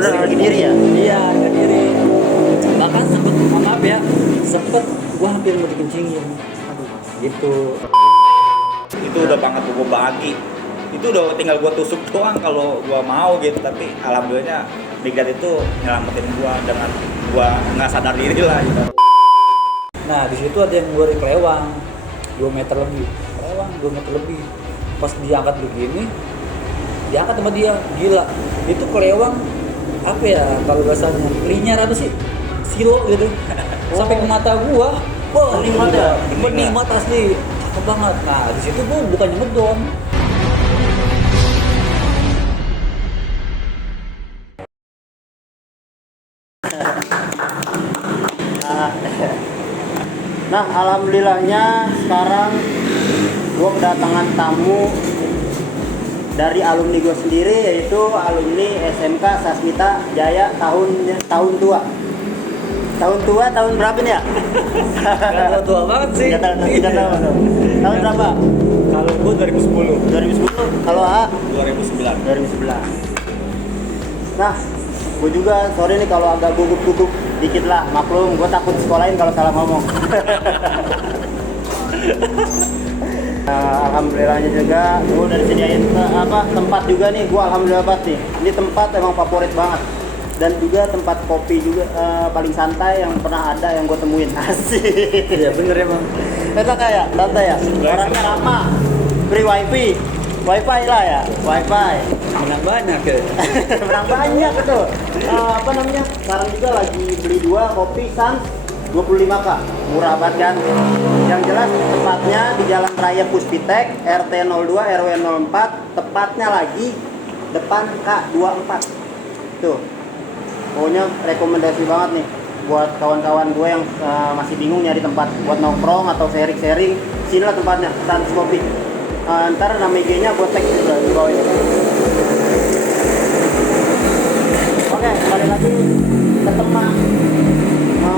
bener lagi diri ya. Iya, harga diri. Bahkan sempet gua hampir mau dikencingin. Aduh, gitu. Itu udah banget gue bagi. Itu udah tinggal gue tusuk doang kalau gue mau gitu. Tapi alhamdulillahnya Migrat itu nyelamatin gue dengan gue nggak sadar diri lah gitu. Nah, di situ ada yang ngeluarin kelewang 2 meter lebih. Kelewang 2 meter lebih. Pas diangkat begini, diangkat sama dia, gila. Itu kelewang apa ya kalau bahasanya? Linyar apa sih? Silo gitu. Sampai ke mata gua. Wah, bening mata asli. Cakep banget. Nah, di situ gua bukannya ngedon. Nah, alhamdulillahnya sekarang gue kedatangan tamu dari alumni gue sendiri, yaitu alumni SMK Sasmita Jaya tahun tua. Tahun berapa nih ya? Gak tua banget sih. Tidak tahu. Tahun berapa? Kalau gue 2010. 2010. Kalau A? 2009. 2011. Nah, gue juga sorry nih kalau agak gugup dikit lah, maklum, gue takut sekolahin kalau salah ngomong. Alhamdulillahnya juga gue udah disediain tempat juga nih. Gue alhamdulillah banget nih, ini tempat emang favorit banget, dan juga tempat kopi juga paling santai yang pernah ada yang gue temuin. Asik. Iya bener emang. Enak kayak santai ya, orangnya ramah, free wifi lah ya, wifi. Menang banyak ya. Menang banyak itu. Apa namanya? Sekarang juga lagi beli 2 kopi Sans 25K. Murah banget kan? Yang jelas tempatnya di Jalan Raya Puspitek, RT 02 RW 04, tepatnya lagi depan K24. Tuh. Pokoknya rekomendasi banget nih buat kawan-kawan gue yang masih bingung nyari tempat buat nongkrong atau sharing-sharing. Sinilah tempatnya, Sans Kopi. Ntar nama IG-nya gue tag juga di bawah ini. Oke, kembali lagi ke tema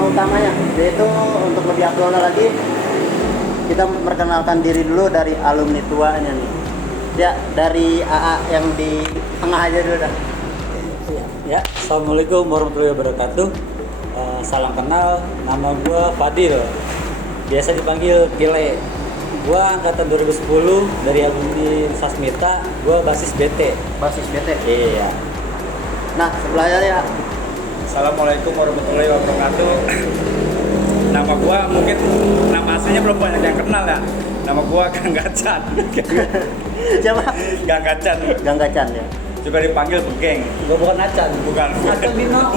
utamanya, yaitu untuk lebih aktualnya lagi, kita memperkenalkan diri dulu dari alumni tuanya nih. Ya, dari AA yang di tengah aja dulu dah. Ya, assalamualaikum warahmatullahi wabarakatuh. Salam kenal, nama gue Fadil. Biasa dipanggil Pile. Gue angkatan 2010 dari alumni Sasmita. Gue basis BT. Basis BT. Iya. Nah, sebelahnya ya. Assalamualaikum warahmatullahi wabarakatuh. Nama gua mungkin nama aslinya belum banyak yang kenal ya. Nama gua Gang Gacan. Siapa? Gang Gacan. Gang Gacan ya. Juga dipanggil Begeng. Gue bukan Acan. Bukan. Acan Bina.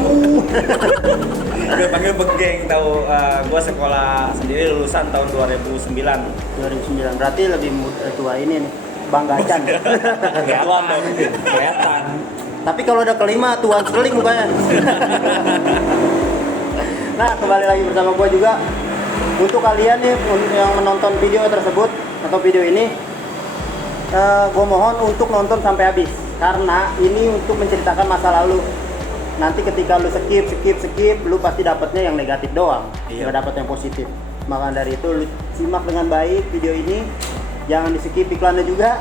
Gue dipanggil Begeng. Tahu gua sekolah sendiri lulusan tahun 2009. 2009. Berarti lebih tua ini nih. Bang Gacan. Kelihatan. Tapi kalau udah kelima, tuan seling mukanya. Nah, kembali lagi bersama gue juga. Untuk kalian nih yang menonton video tersebut atau video ini, gue mohon untuk nonton sampai habis, karena ini untuk menceritakan masa lalu. Nanti ketika lu skip, lu pasti dapatnya yang negatif doang, nggak dapat yang positif. Maka dari itu lu simak dengan baik video ini, jangan di skip iklannya juga.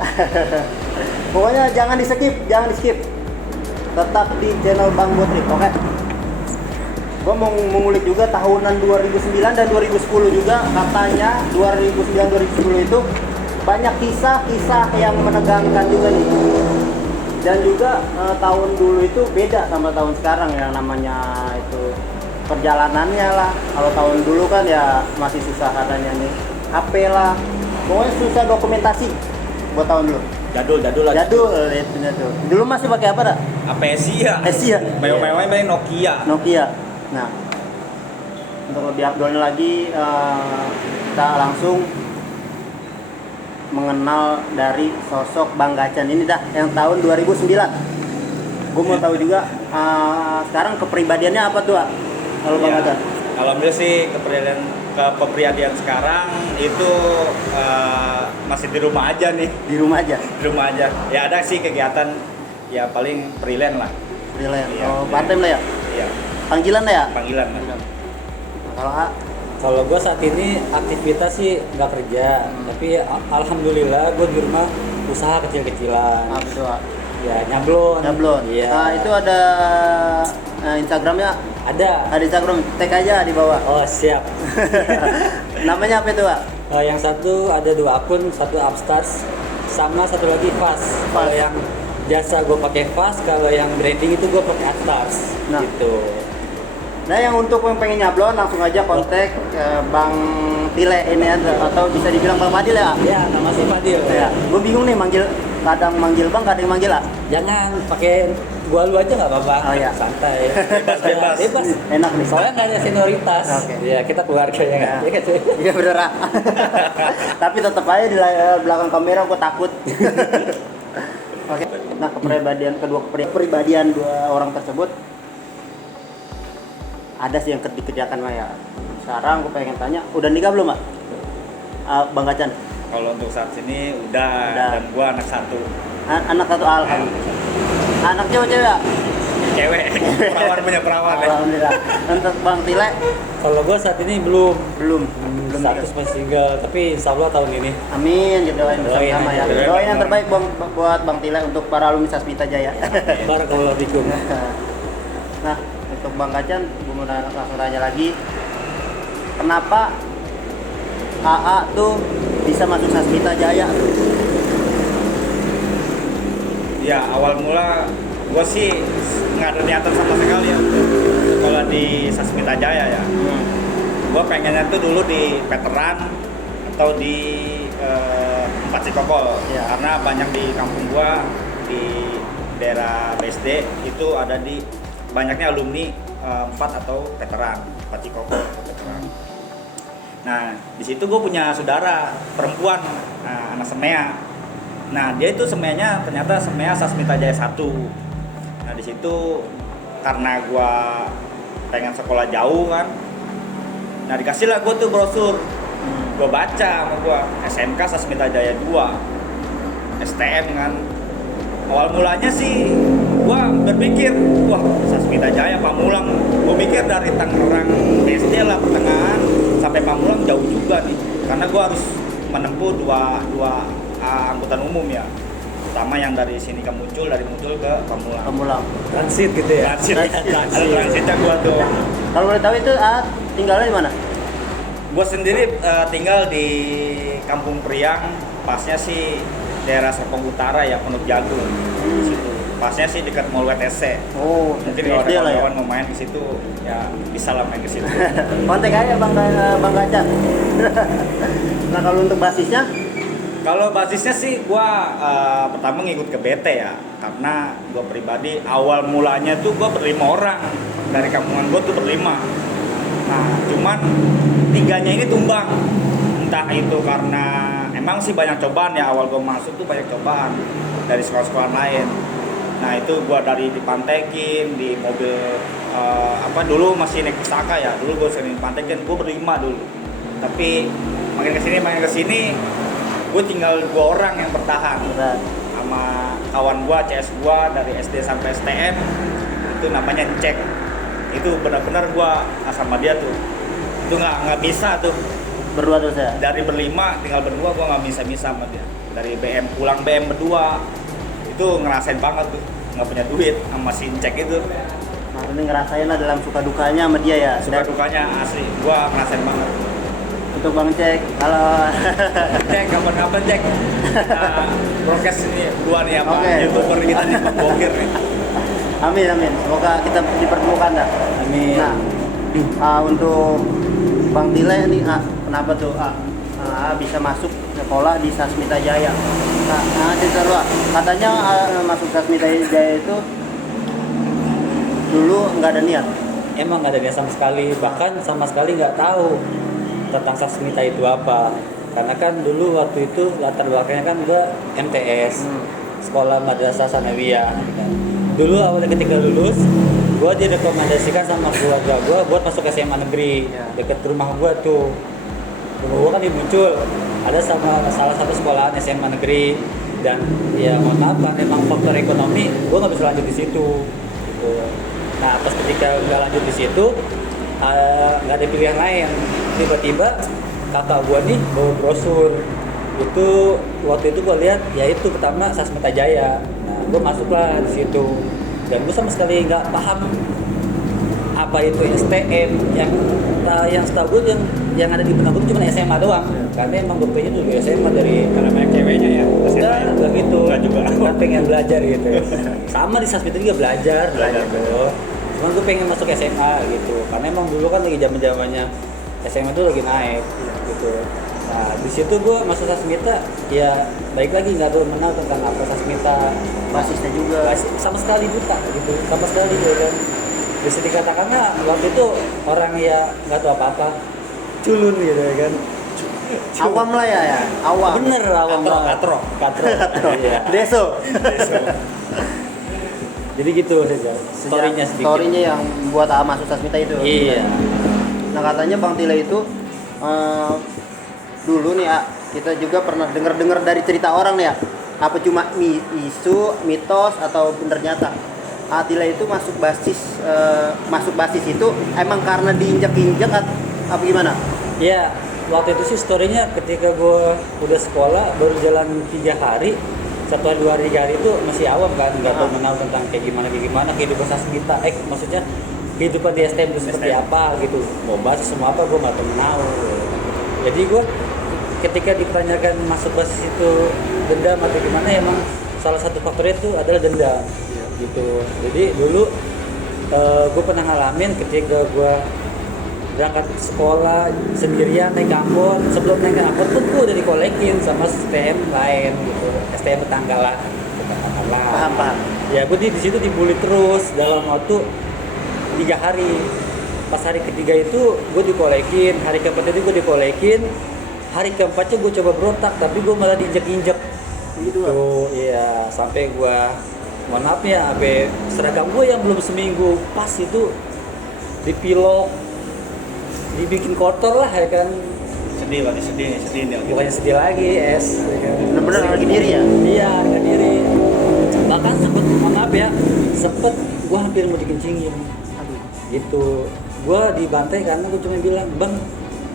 Pokoknya jangan di skip. Tetap di channel Bang Botrik, oke? Gue mau mengulik juga tahunan 2009 dan 2010 juga. Katanya 2009-2010 itu banyak kisah-kisah yang menegangkan juga nih. Dan juga tahun dulu itu beda sama tahun sekarang, yang namanya itu perjalanannya lah. Kalau tahun dulu kan ya masih susah katanya nih, HP lah, pokoknya susah dokumentasi buat tahun dulu. Jadul lah. Jadul. Dulu masih pakai apa dah? Asia. Mewah-mewahnya paling Nokia. Nah, untuk lebih aktualnya lagi, kita langsung mengenal dari sosok Bang Gacan ini dah, yang tahun 2009. Gue mau tahu juga sekarang kepribadiannya apa tuh, kalau Bang Gacan? Alhamdulillah sih kepribadian sekarang itu masih di rumah aja nih. Di rumah aja. Ya ada sih kegiatan, ya paling freelance lah. Freelance. Iya. Oh, part time lah ya? Iya. Panggilan lah ya? Panggilan. Kalau A? Kalau gue saat ini aktivitas sih nggak kerja, tapi alhamdulillah gue di rumah usaha kecil-kecilan. Apa tuh A? Ya nyablon. Nyablon. Iya. Nah, itu ada Instagramnya, Ada. ada Instagram, tag aja di bawah. Oh siap. Namanya apa itu, Pak? Yang satu ada 2 akun, satu Upstars, sama satu lagi Fast. Kalau Fast. yang jasa gue pakai Fast, kalau yang branding itu gue pakai Upstars. Nah. Gitu. Nah, yang untuk yang pengen nyablon langsung aja kontak Bang Tile ini atau bisa dibilang Bang Madil ya. Ya nama si Fadil. Ya, gue bingung nih kadang manggil Bang, kadang manggil A. Jangan pakai gua lu aja nggak apa-apa. Oh, iya. Santai. Bebas. Bebas. Enak nih. Soalnya nggak ada senioritas. Oke. Ya kita keluarga ya kan. Ya. Iya kan sih? Iya bener ah. Tapi tetap aja di belakang kamera gue takut. Oke. Nah, kepribadian dua orang tersebut ada sih yang dikerjakan Maya. Sekarang gue pengen tanya, udah nikah belum, Mak? Bang Kacan. Kalau untuk saat ini udah. Dan gua anak satu. Anak satu, alhamdulillah. Anak cewek ya? Cewek. Perawan punya perawan ya. Alhamdulillah. Untuk Bang Tile Kalau gua saat ini belum belum status masih single, tapi insya Allah tahun ini. Amin, kita doain Doain bersama ya. aja. Doain yang terbaik buat Bang Tile untuk para alumni Sasmita Jaya. Barakallahu fikum. Nah, untuk Bang Kacan, gue mau langsung tanya lagi, kenapa AA tuh bisa masuk Sasmita Jaya? Ya awal mula gue sih nggak ada niatan sama sekali ya untuk sekolah di Sasmita Jaya ya. Gue pengennya tuh dulu di veteran atau di Empat Cikokol Ya. karena banyak di kampung gue di daerah BSD itu ada di banyaknya alumni 4 atau veteran Empat Cikokol veteran. Nah di situ gue punya saudara perempuan anak semea. Nah dia itu semeanya ternyata semea Sasmita Jaya 1. Nah di situ karena gua pengen sekolah jauh kan, nah dikasih lah gua tuh brosur, gua baca sama gua SMK Sasmita Jaya 2, STM kan. Awal mulanya sih gua berpikir, wah Sasmita Jaya Pamulang, gua pikir dari Tangerang BSD lah pertengahan sampai Pamulang jauh juga nih, karena gua harus menempuh dua angkutan umum ya, pertama yang dari sini ke Muncul, dari Muncul ke Pamulang. Pamulang. Transit gitu ya. Transit, ada transitnya gua tuh. Kalau boleh tahu itu tinggalnya di mana? Gua sendiri tinggal di Kampung Priang, pasnya sih daerah Serpong Utara ya, Pondok Jagung. Di situ. Pasnya sih dekat Mall WTC. Oh, Mungkin kalau ada SD lah ya. kawan mau main ke situ ya bisa lah main ke situ. Kontak aja Bang Kacan. Nah, kalau untuk basisnya, Kalau basisnya sih gua pertama ngikut ke BT ya, karena gua pribadi awal mulanya tuh gua berlima orang dari kampungan gua tuh berlima. Nah cuman 3-nya ini tumbang, entah itu karena emang sih banyak cobaan ya, awal gua masuk tuh banyak cobaan dari sekolah-sekolah lain. Nah itu gua dari dipantekin di mobil dulu masih naik pustaka ya, dulu gua sering dipantekin, gua berlima dulu. Tapi makin kesini gue tinggal 2 orang yang bertahan sama kawan gue CS gue dari SD sampai STM, itu namanya Cek. Itu benar-benar gue sama dia tuh itu nggak bisa tuh berdua terus ya? dari berlima tinggal berdua, gue nggak bisa sama dia. Dari BM pulang BM berdua itu ngerasain banget tuh nggak punya duit sama si Cek itu. Nah, ini ngerasain lah dalam suka dukanya sama dia ya? Suka dukanya asli gue ngerasain banget. Untuk Bang Cek, kalau Cek kapan-kapan Cek broadcast ini dua nih apa Oke. YouTuber kita nih bokir nih. amin, semoga kita dipertemukan dah. Amin. Nah, untuk Bang Tile nih, kenapa tuh bisa masuk sekolah di Sasmita Jaya? Nah, cerita lu, katanya masuk Sasmita Jaya itu dulu nggak ada niat. Emang nggak ada niat sama sekali, bahkan sama sekali nggak tahu tentang Sasmita itu apa. Karena kan dulu waktu itu latar belakangnya kan gua MTS, Sekolah Madrasah Sanawiyah. Kan. Dulu awalnya ketika lulus, gua direkomendasikan sama keluarga gua buat masuk SMA negeri deket rumah gua tuh. Rumah gua kan di Muncul, ada sama salah satu sekolahan SMA negeri, dan ya mohon maaf kan emang faktor ekonomi gua nggak bisa lanjut di situ. Gitu. Nah pas ketika nggak lanjut di situ, nggak ada pilihan lain, tiba-tiba kakak gua nih bawa brosur itu, waktu itu gua lihat ya itu pertama Sasmita Jaya. Nah gue masuklah di situ dan gue sama sekali nggak paham apa itu STM yang setahu gue yang ada di benak gue cuma SMA doang karena emang gue pengen dulu SMA dari Karena banyak ceweknya ya. enggak gitu Enggak juga. gue pengen belajar gitu sama di Sasmita juga belajar gitu cuman gue pengen masuk SMA gitu karena emang dulu kan lagi zamannya SMA tuh lagi naik gitu. Nah di situ gue masuk Sasmita ya baik lagi nggak tahu mengenal tentang apa Sasmita Basisnya juga. sama sekali buta gitu sama sekali gitu kan bisa dikatakannya waktu itu orang ya nggak tahu apa-apa culun gitu ya kan. Awam lah ya, awam. Bener awam banget. Katro. Iya. Deso. Jadi gitu saja. Storynya sedikit. Storynya yang buat masuk Sasmita itu. Iya. Nah katanya Bang Tile itu dulu nih ya, kita juga pernah dengar dari cerita orang nih ya. Apa cuma isu, mitos atau bener nyata? Atila itu masuk basis itu emang karena diinjak-injak apa gimana? Iya, waktu itu sih storynya ketika gue udah sekolah baru jalan 3 hari 1-2 hari 3 hari itu masih awam kan nggak tahu mengenal tentang kayak gimana kehidupan Sasmita maksudnya kehidupan di STM itu seperti apa gitu mau basis semua apa gue nggak tahu mengenal jadi gue ketika ditanyakan masuk basis itu dendam atau gimana emang salah satu faktornya itu adalah dendam gitu jadi dulu gue pernah ngalamin ketika gue berangkat sekolah sendirian naik angkot sebelum naik angkot pun gue udah dikolekin sama STM lain gitu STM tetangga lah Paham. ya gue di situ dibully terus dalam waktu 3 hari pas hari ketiga itu gue dikolekin hari keempat itu gue dikolekin hari keempatnya gue coba berontak tapi gue malah diinjek-injek Gitu. Iya sampai gue mohon maaf ya sampai seragam gue yang belum seminggu pas itu dipilok dibikin kotor lah ya kan Sedih nih. bukannya sedih lagi ya kan? Bener-bener harga diri ya? Iya harga diri bahkan sempet mohon maaf ya sempet gue hampir mau dikencingin gitu gue dibantai karena gue cuma bilang bang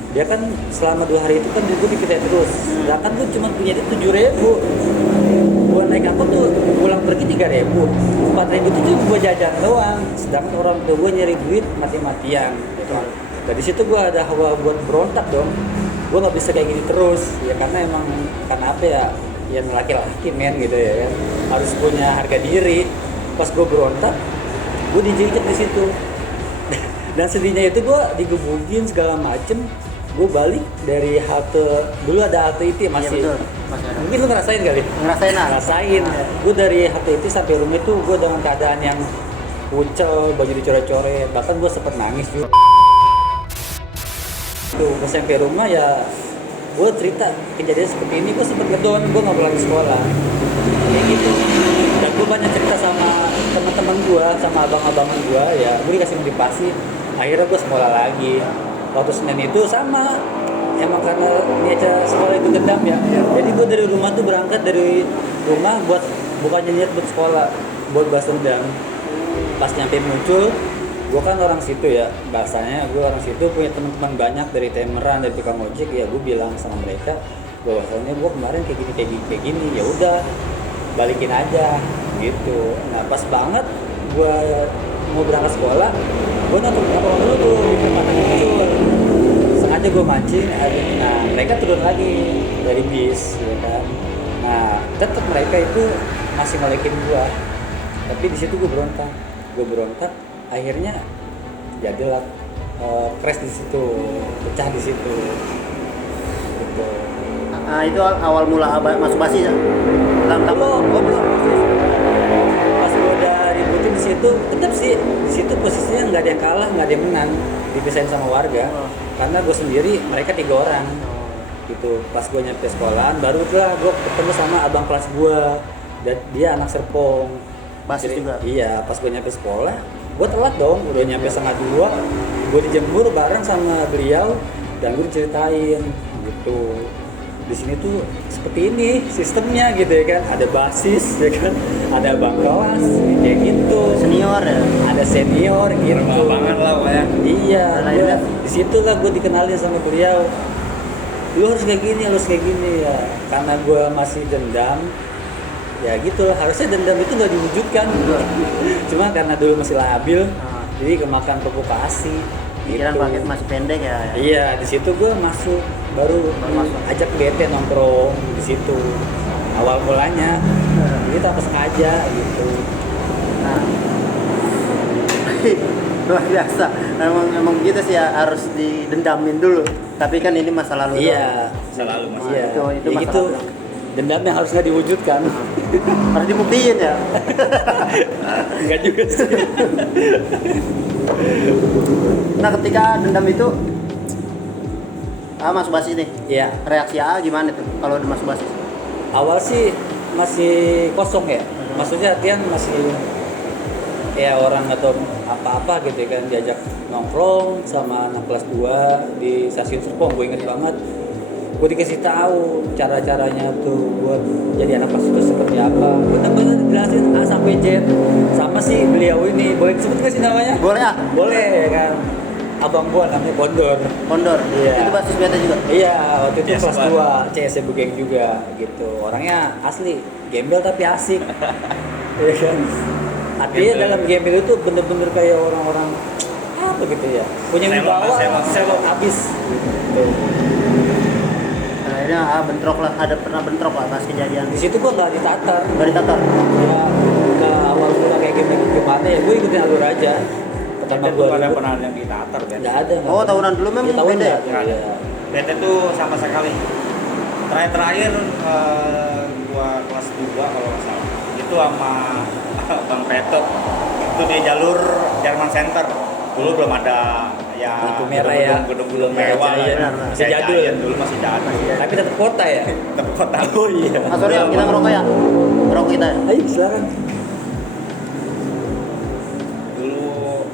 dia kan selama 2 hari itu kan gue dikira terus sedangkan gue cuma punya duit 7.000 gue naik angkot tuh pulang pergi 3.000 4.000 itu cuma gue jajan doang sedangkan orang tua gue nyari duit mati-matian gitu. Dari situ gue ada hawa buat berontak dong gue nggak bisa kayak gini terus ya karena emang karena apa ya yang laki-laki men gitu ya kan harus punya harga diri pas gue berontak gue dijejek di situ dan sedihnya itu gue digebukin segala macem gue balik dari halte dulu ada halte itu masih Iya betul. Masih ada. mungkin lu ngerasain kali Ngerasain lah. ngerasain gue dari halte itu sampai rumah itu gue dengan keadaan yang pucel baju dicoret-coret bahkan gue sempet nangis juga tuh pas sampai rumah ya gue cerita kejadian seperti ini gue sempet ngedon gue nggak pulang sekolah kayak gitu dan gue banyak cerita sama teman-teman gue sama abang-abangan gue ya gue dikasih motivasi akhirnya gue sekolah lagi waktu Senin itu sama emang karena niatnya sekolah itu dendam ya jadi gue dari rumah tuh berangkat dari rumah buat bukannya niat buat sekolah buat balas dendam pas nyampe muncul gue kan orang situ ya bahasanya gue orang situ punya teman-teman banyak dari temeran dari tukang ojek ya gue bilang sama mereka bahwasanya gue kemarin kayak gini ya udah balikin aja gitu nah pas banget gue mau berangkat sekolah gue nongkrong dulu tuh di tempat yang muncul sengaja gue mancing nah mereka turun lagi dari bis ya kan nah tetap mereka itu masih ngolekin gue tapi di situ gue berontak akhirnya jadilah crash di situ pecah di situ gitu. Nah itu awal mula masuk basis ya? Belum pas gue udah ributin di situ tetap sih di situ posisinya nggak ada yang kalah nggak ada yang menang dipisahin sama warga karena gue sendiri mereka 3 orang gitu pas gue nyampe sekolahan baru lah gue ketemu sama abang kelas gue dan dia anak Serpong Basis juga? Iya pas gue nyampe sekolah gue telat dong udah nyampe 1:30 gue dijemur bareng sama beliau dan gue ceritain gitu di sini tuh seperti ini sistemnya gitu ya kan ada basis ya kan ada abang kelas kayak gitu Senior ya? ada senior gitu Banget lah ya. iya Lainnya? di situ lah gue dikenalin sama beliau lu harus kayak gini ya karena gue masih dendam ya gitu lah, harusnya dendam itu nggak diwujudkan. Cuma karena dulu masih labil, jadi kemakan provokasi. Pikiran Gitu. paket masih pendek ya. Iya, di situ gue baru masuk. ajak bete nongkrong di situ. Awal mulanya, jadi tanpa sengaja gitu. Nah, luar biasa. Emang gitu sih ya, harus didendamin dulu. Tapi kan ini masa lalu. Iya, Selalu masih. iya. Itu Ya masa gitu. lalu. Dendamnya harus nggak diwujudkan. Harus dibuktiin ya. Enggak juga sih. Nah, ketika dendam itu Mas Basis nih, Iya. reaksi gimana tuh kalau udah Mas Basis? Awal sih masih kosong ya. Maksudnya artian masih kayak orang atau apa-apa gitu kan, diajak nongkrong sama anak kelas 2 di stasiun Serpong, gue inget banget. Gue dikasih tahu cara-caranya tuh buat jadi anak kelas itu seperti apa. Gue bener jelasin A sampai Z. Sama sih beliau ini, boleh disebut nggak sih namanya? Boleh ah? Boleh ya kan. Abang gua namanya Bondor. Pondor. Iya. Itu Basis beta juga. Iya, waktu itu Yes, kelas Pak. 2 CS Bugeng juga gitu. Orangnya asli gembel tapi asik. Iya kan. Artinya Gembel. dalam gembel itu bener-bener kayak orang-orang apa gitu ya. Punya Selok, wibawa, selok. selok habis gitu. Nah, akhirnya bentrok lah, ada pernah bentrok lah pas kejadian. Di situ gua nggak ditatar. Gak ditatar. Ya udah awal mula kayak gimana ya, gue ikutin alur aja. Pertama Bete gua tuh ada ribut, pernah yang ditatar kan. nggak ada. Oh, tahunan dulu memang tahunan beda ya? nggak ada. Bete tuh sama sekali. Terakhir gua kelas 2 kalau nggak salah. Itu sama Bang Peto. Itu di jalur Jerman Center. Dulu belum ada ya Lampu merah ya. gedung-gedung Belum ada mewah Giant. lah. Masih Kayak jadul. Giant dulu masih jadul. Tapi tetap kota ya. Tapi kota. Oh iya. Ah, sorry, kita ngerokok ya? Ngerokok kita ya? Ayo silakan. Dulu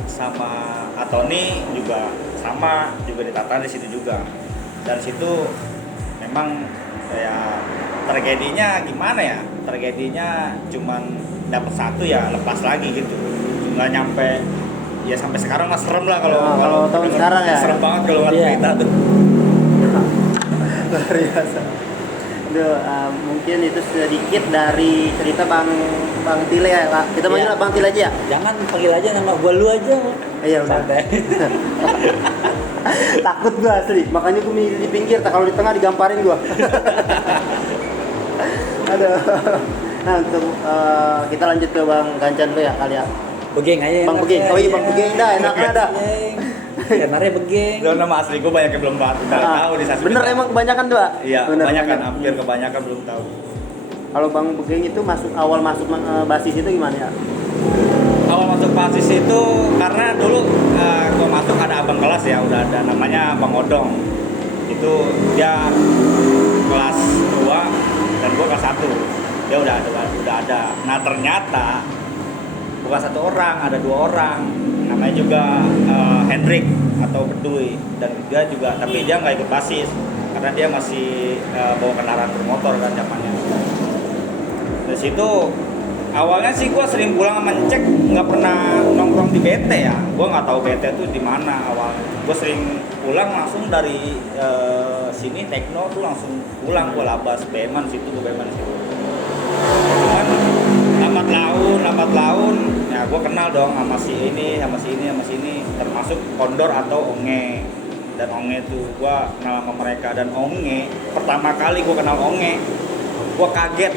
sama Atoni juga sama, juga ditatar di situ juga. Dan situ memang kayak tragedinya gimana ya? Tragedinya cuman dapat satu ya lepas lagi gitu. Nggak nyampe ya sampai sekarang mas serem lah kalau Nah, kalau tahun denger- sekarang ya. serem banget kalau ngeliat Iya. berita tuh. Luar biasa. Itu mungkin itu sedikit dari cerita Bang Tile ya, Kak. Kita manggil Iya. Bang Tile aja ya? Jangan panggil aja nama gua, lu aja. Iya, udah. Santai. Takut gua asli, makanya gua milih di pinggir, kalau di tengah digamparin gua. Aduh. Nah, untuk kita lanjut ke Bang Gancan dulu ya kali ya. Begeng aja. Bang enak Begeng. ya. Oh iya, Bang Begeng dah, enaknya dah. Kenarnya begeng. Lo nama asli gue banyak yang belum tahu di Sasmita. Bener emang kebanyakan tuh, Pak? Iya, Bener, kebanyakan, bener. hampir kebanyakan belum tahu. Kalau Bang Begeng itu awal masuk Basis itu gimana ya? Awal masuk Basis itu karena dulu gue masuk ada abang kelas ya, udah ada namanya Bang Odong. Itu dia kelas 2 dan gue kelas 1. Dia udah ada. Nah ternyata bukan satu orang, ada 2 orang. Namanya juga Hendrik atau Beduy, dan dia juga, tapi dia nggak ikut Basis karena dia masih bawa kendaraan bermotor kan zamannya. Dari situ awalnya sih gue sering pulang sama Cek, nggak pernah nongkrong di BT ya. Gue nggak tahu BT itu di mana awalnya. Gue sering pulang langsung dari sini Tekno tuh langsung pulang, gue Labas Beman situ, gue Beman situ. Cuman lambat laun ya gue kenal dong sama si ini, termasuk Kondor atau Onge. Dan Onge tuh gue kenal sama mereka, dan Onge pertama kali gue kenal Onge gue kaget.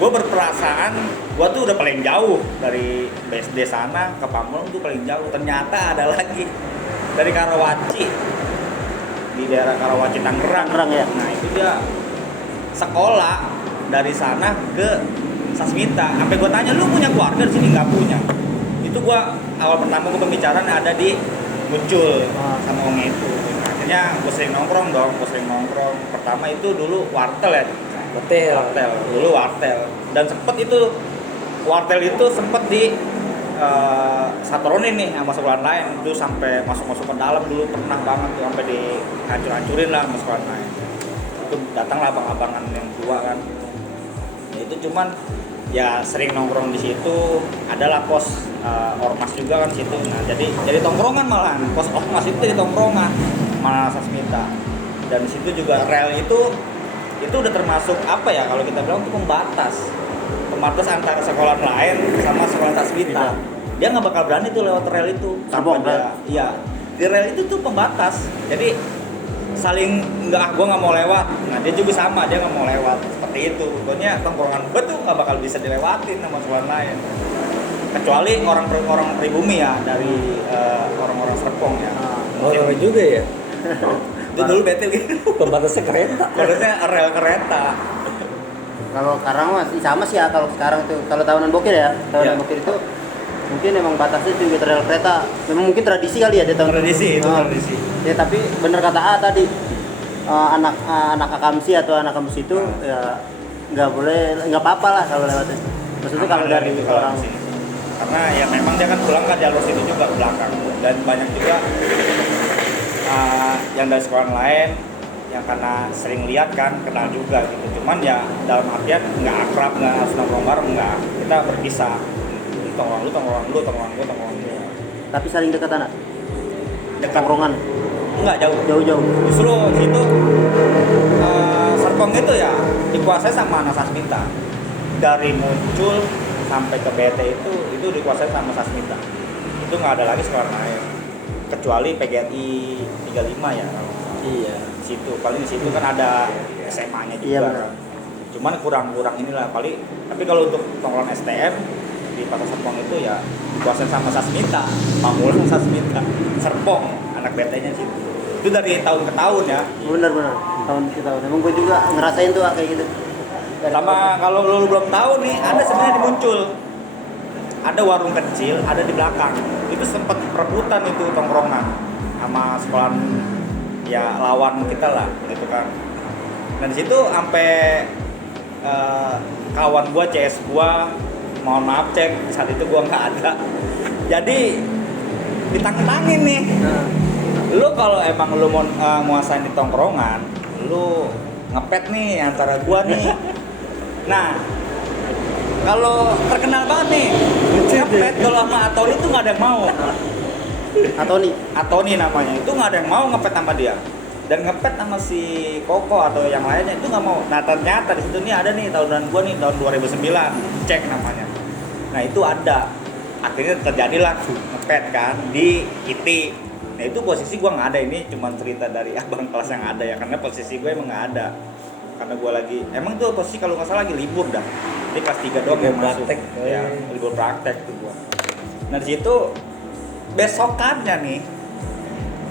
Gue berperasaan gue tuh udah paling jauh dari BSD sana ke Pamulang tuh paling jauh. Ternyata ada lagi dari Karawaci, di daerah Karawaci Tangerang ya. Nah itu dia sekolah dari sana ke Sasmita. Sampai gue tanya, lu punya keluarga di sini? Nggak punya. Itu gue awal pertama gue pembicaraan ada di Muncul sama Onge itu. Nah, akhirnya gue sering nongkrong. Pertama itu dulu wartel ya. Wartel. Dulu wartel. Dan sempet itu wartel itu sempet di satronin nih sama sekolah lain. Itu sampai masuk ke dalam dulu pernah banget tuh, sampai dihancur-hancurin lah sama sekolah lain. Itu datanglah abang-abangan yang tua kan. Ya, itu cuman ya sering nongkrong di situ. Adalah pos ormas juga kan situ. Nah jadi tongkrongan malahan. Pos ormas itu jadi tongkrongan malah Sasmita. Dan di situ juga rel itu itu udah termasuk apa ya kalau kita bilang itu pembatas antara sekolah lain sama sekolah Sasmita. Dia nggak bakal berani tuh lewat rel itu Serpong, dia, iya di rel itu tuh pembatas, jadi saling gue nggak mau lewat, nah dia juga sama, dia nggak mau lewat seperti itu. Pokoknya tongkrongan gue tuh nggak bakal bisa dilewatin sama sekolah lain, kecuali orang pribumi ya, dari orang-orang Serpong ya. Orang juga ya. Itu dulu bete gitu. Pembatasnya kereta. Pembatasnya rel kereta. Kalau sekarang masih sama sih ya, kalau sekarang tuh kalau tahunan bokir ya, tahunan Iya. bokir itu mungkin emang batasnya juga rel kereta. Memang mungkin tradisi kali ya di tahun Tradisi itu Ah. tradisi. Ya tapi bener kata A tadi, anak akamsi atau anak kampus itu ya nggak apa-apa lah kalau lewat itu. Maksudnya kalau Aman dari itu kalau orang di sini. Karena ya memang dia kan pulang kan jalur situ juga ke belakang, dan banyak juga yang dari sekolah lain yang karena sering lihat kan kenal juga gitu. Cuman ya dalam artian nggak akrab, nggak harus nongkrong bareng, nggak, kita berpisah. Lu tongkrong gue. tapi saling dekat anak, Dekat. tongkrongan Enggak jauh. jauh-jauh. Justru situ Serpong itu ya dikuasai sama anak Sasmita. Dari muncul sampai ke BT itu dikuasai sama Sasmita. Itu nggak ada lagi sekolah lain. Kecuali PGRI 35 ya. Iya. Situ paling di situ kan ada SMA-nya juga. Iya, benar. Kan. Cuman kurang inilah paling. Tapi kalau untuk tongkrongan STM di Pasar Serpong itu ya dikuasai sama Sasmita, Pamulang Sasmita, Serpong, anak BT-nya situ. Itu dari tahun ke tahun ya. Bener tahun ke tahun. Emang gue juga ngerasain tuh kayak gitu. Sama kalau lu belum tahu nih, ada sebenarnya dimuncul. Ada warung kecil, ada di belakang. Itu sempat perebutan itu tongkrongan sama sekolah ya lawan kita lah, gitu kan. Dan di situ sampai kawan gua CS gua, mohon maaf cek, saat itu gua nggak ada. Jadi ditangin-tangin nih. Nah, Lu kalau emang lu mau nguasain di tongkrongan, lu ngepet nih antara gua nih. Nah, kalau terkenal banget nih, ngepet kalau sama Atoni itu nggak ada yang mau. Atoni namanya, itu nggak ada yang mau ngepet sama dia. Dan ngepet sama si Koko atau yang lainnya itu nggak mau. Nah ternyata di situ nih ada nih tahunan gua nih tahun 2009, cek namanya. Nah itu ada. Akhirnya terjadilah ngepet kan di ITI. Nah itu posisi gue nggak ada, ini cuma cerita dari abang kelas yang ada ya, karena posisi gue emang nggak ada, karena gue lagi emang tuh posisi kalau nggak salah lagi libur dah, di kelas 3 doang yang masuk ya, libur praktek tuh gue. Nah di situ besokannya nih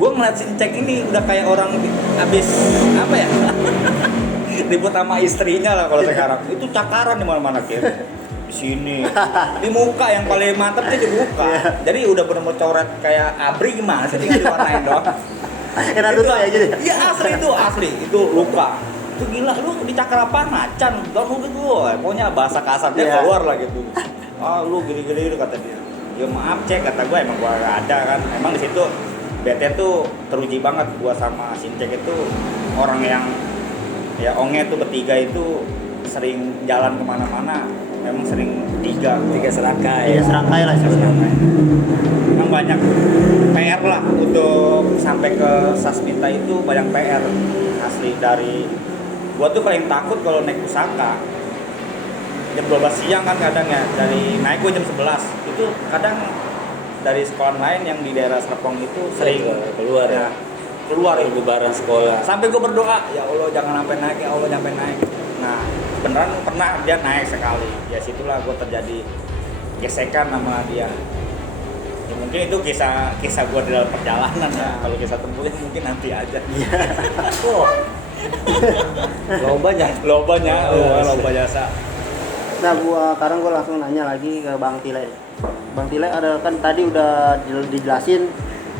gue ngeliat si Cek ini udah kayak orang abis apa ya ribut sama istrinya lah kalau sekarang, itu cakaran di mana-mana gitu. Di sini, di muka yang paling mantap itu di muka. Jadi udah bener-bener coret kayak abri gimana sih, tinggal diwarnain doang. Enak tuh ya gitu. Iya asli itu luka. Itu gila, lu dicakar apa macan? Don't lu gitu, pokoknya bahasa kasar dia keluar lah gitu. Ah lu gini-gini kata dia. Ya maaf cek, kata gue emang gua gak ada kan. Emang di situ BT tuh teruji banget, gua sama Sincek itu orang yang ya onge tuh bertiga itu sering jalan kemana-mana. Memang sering tiga serangkai. Iya serangkai lah sebenarnya. Memang banyak PR lah untuk sampai ke Sasmita itu, banyak PR asli. Dari gua tuh paling takut kalau naik pusaka jam 12 siang kan kadang ya, dari naik gua jam 11 itu kadang dari sekolah lain yang di daerah Serpong itu sering keluar ya. Keluar itu bareng sekolah. sampai gua berdoa, ya Allah jangan sampai naik, ya Allah jangan sampai naik. Nah beneran pernah dia naik sekali, ya situlah gue terjadi gesekan sama dia. Ya, mungkin itu kisah gue di dalam perjalanan ya. Kalau kisah tempurnya mungkin nanti aja. Oh. Lobanya. Loba jasa. Nah, sekarang gua langsung nanya lagi ke Bang Tile. Bang Tile ada kan tadi udah dijelasin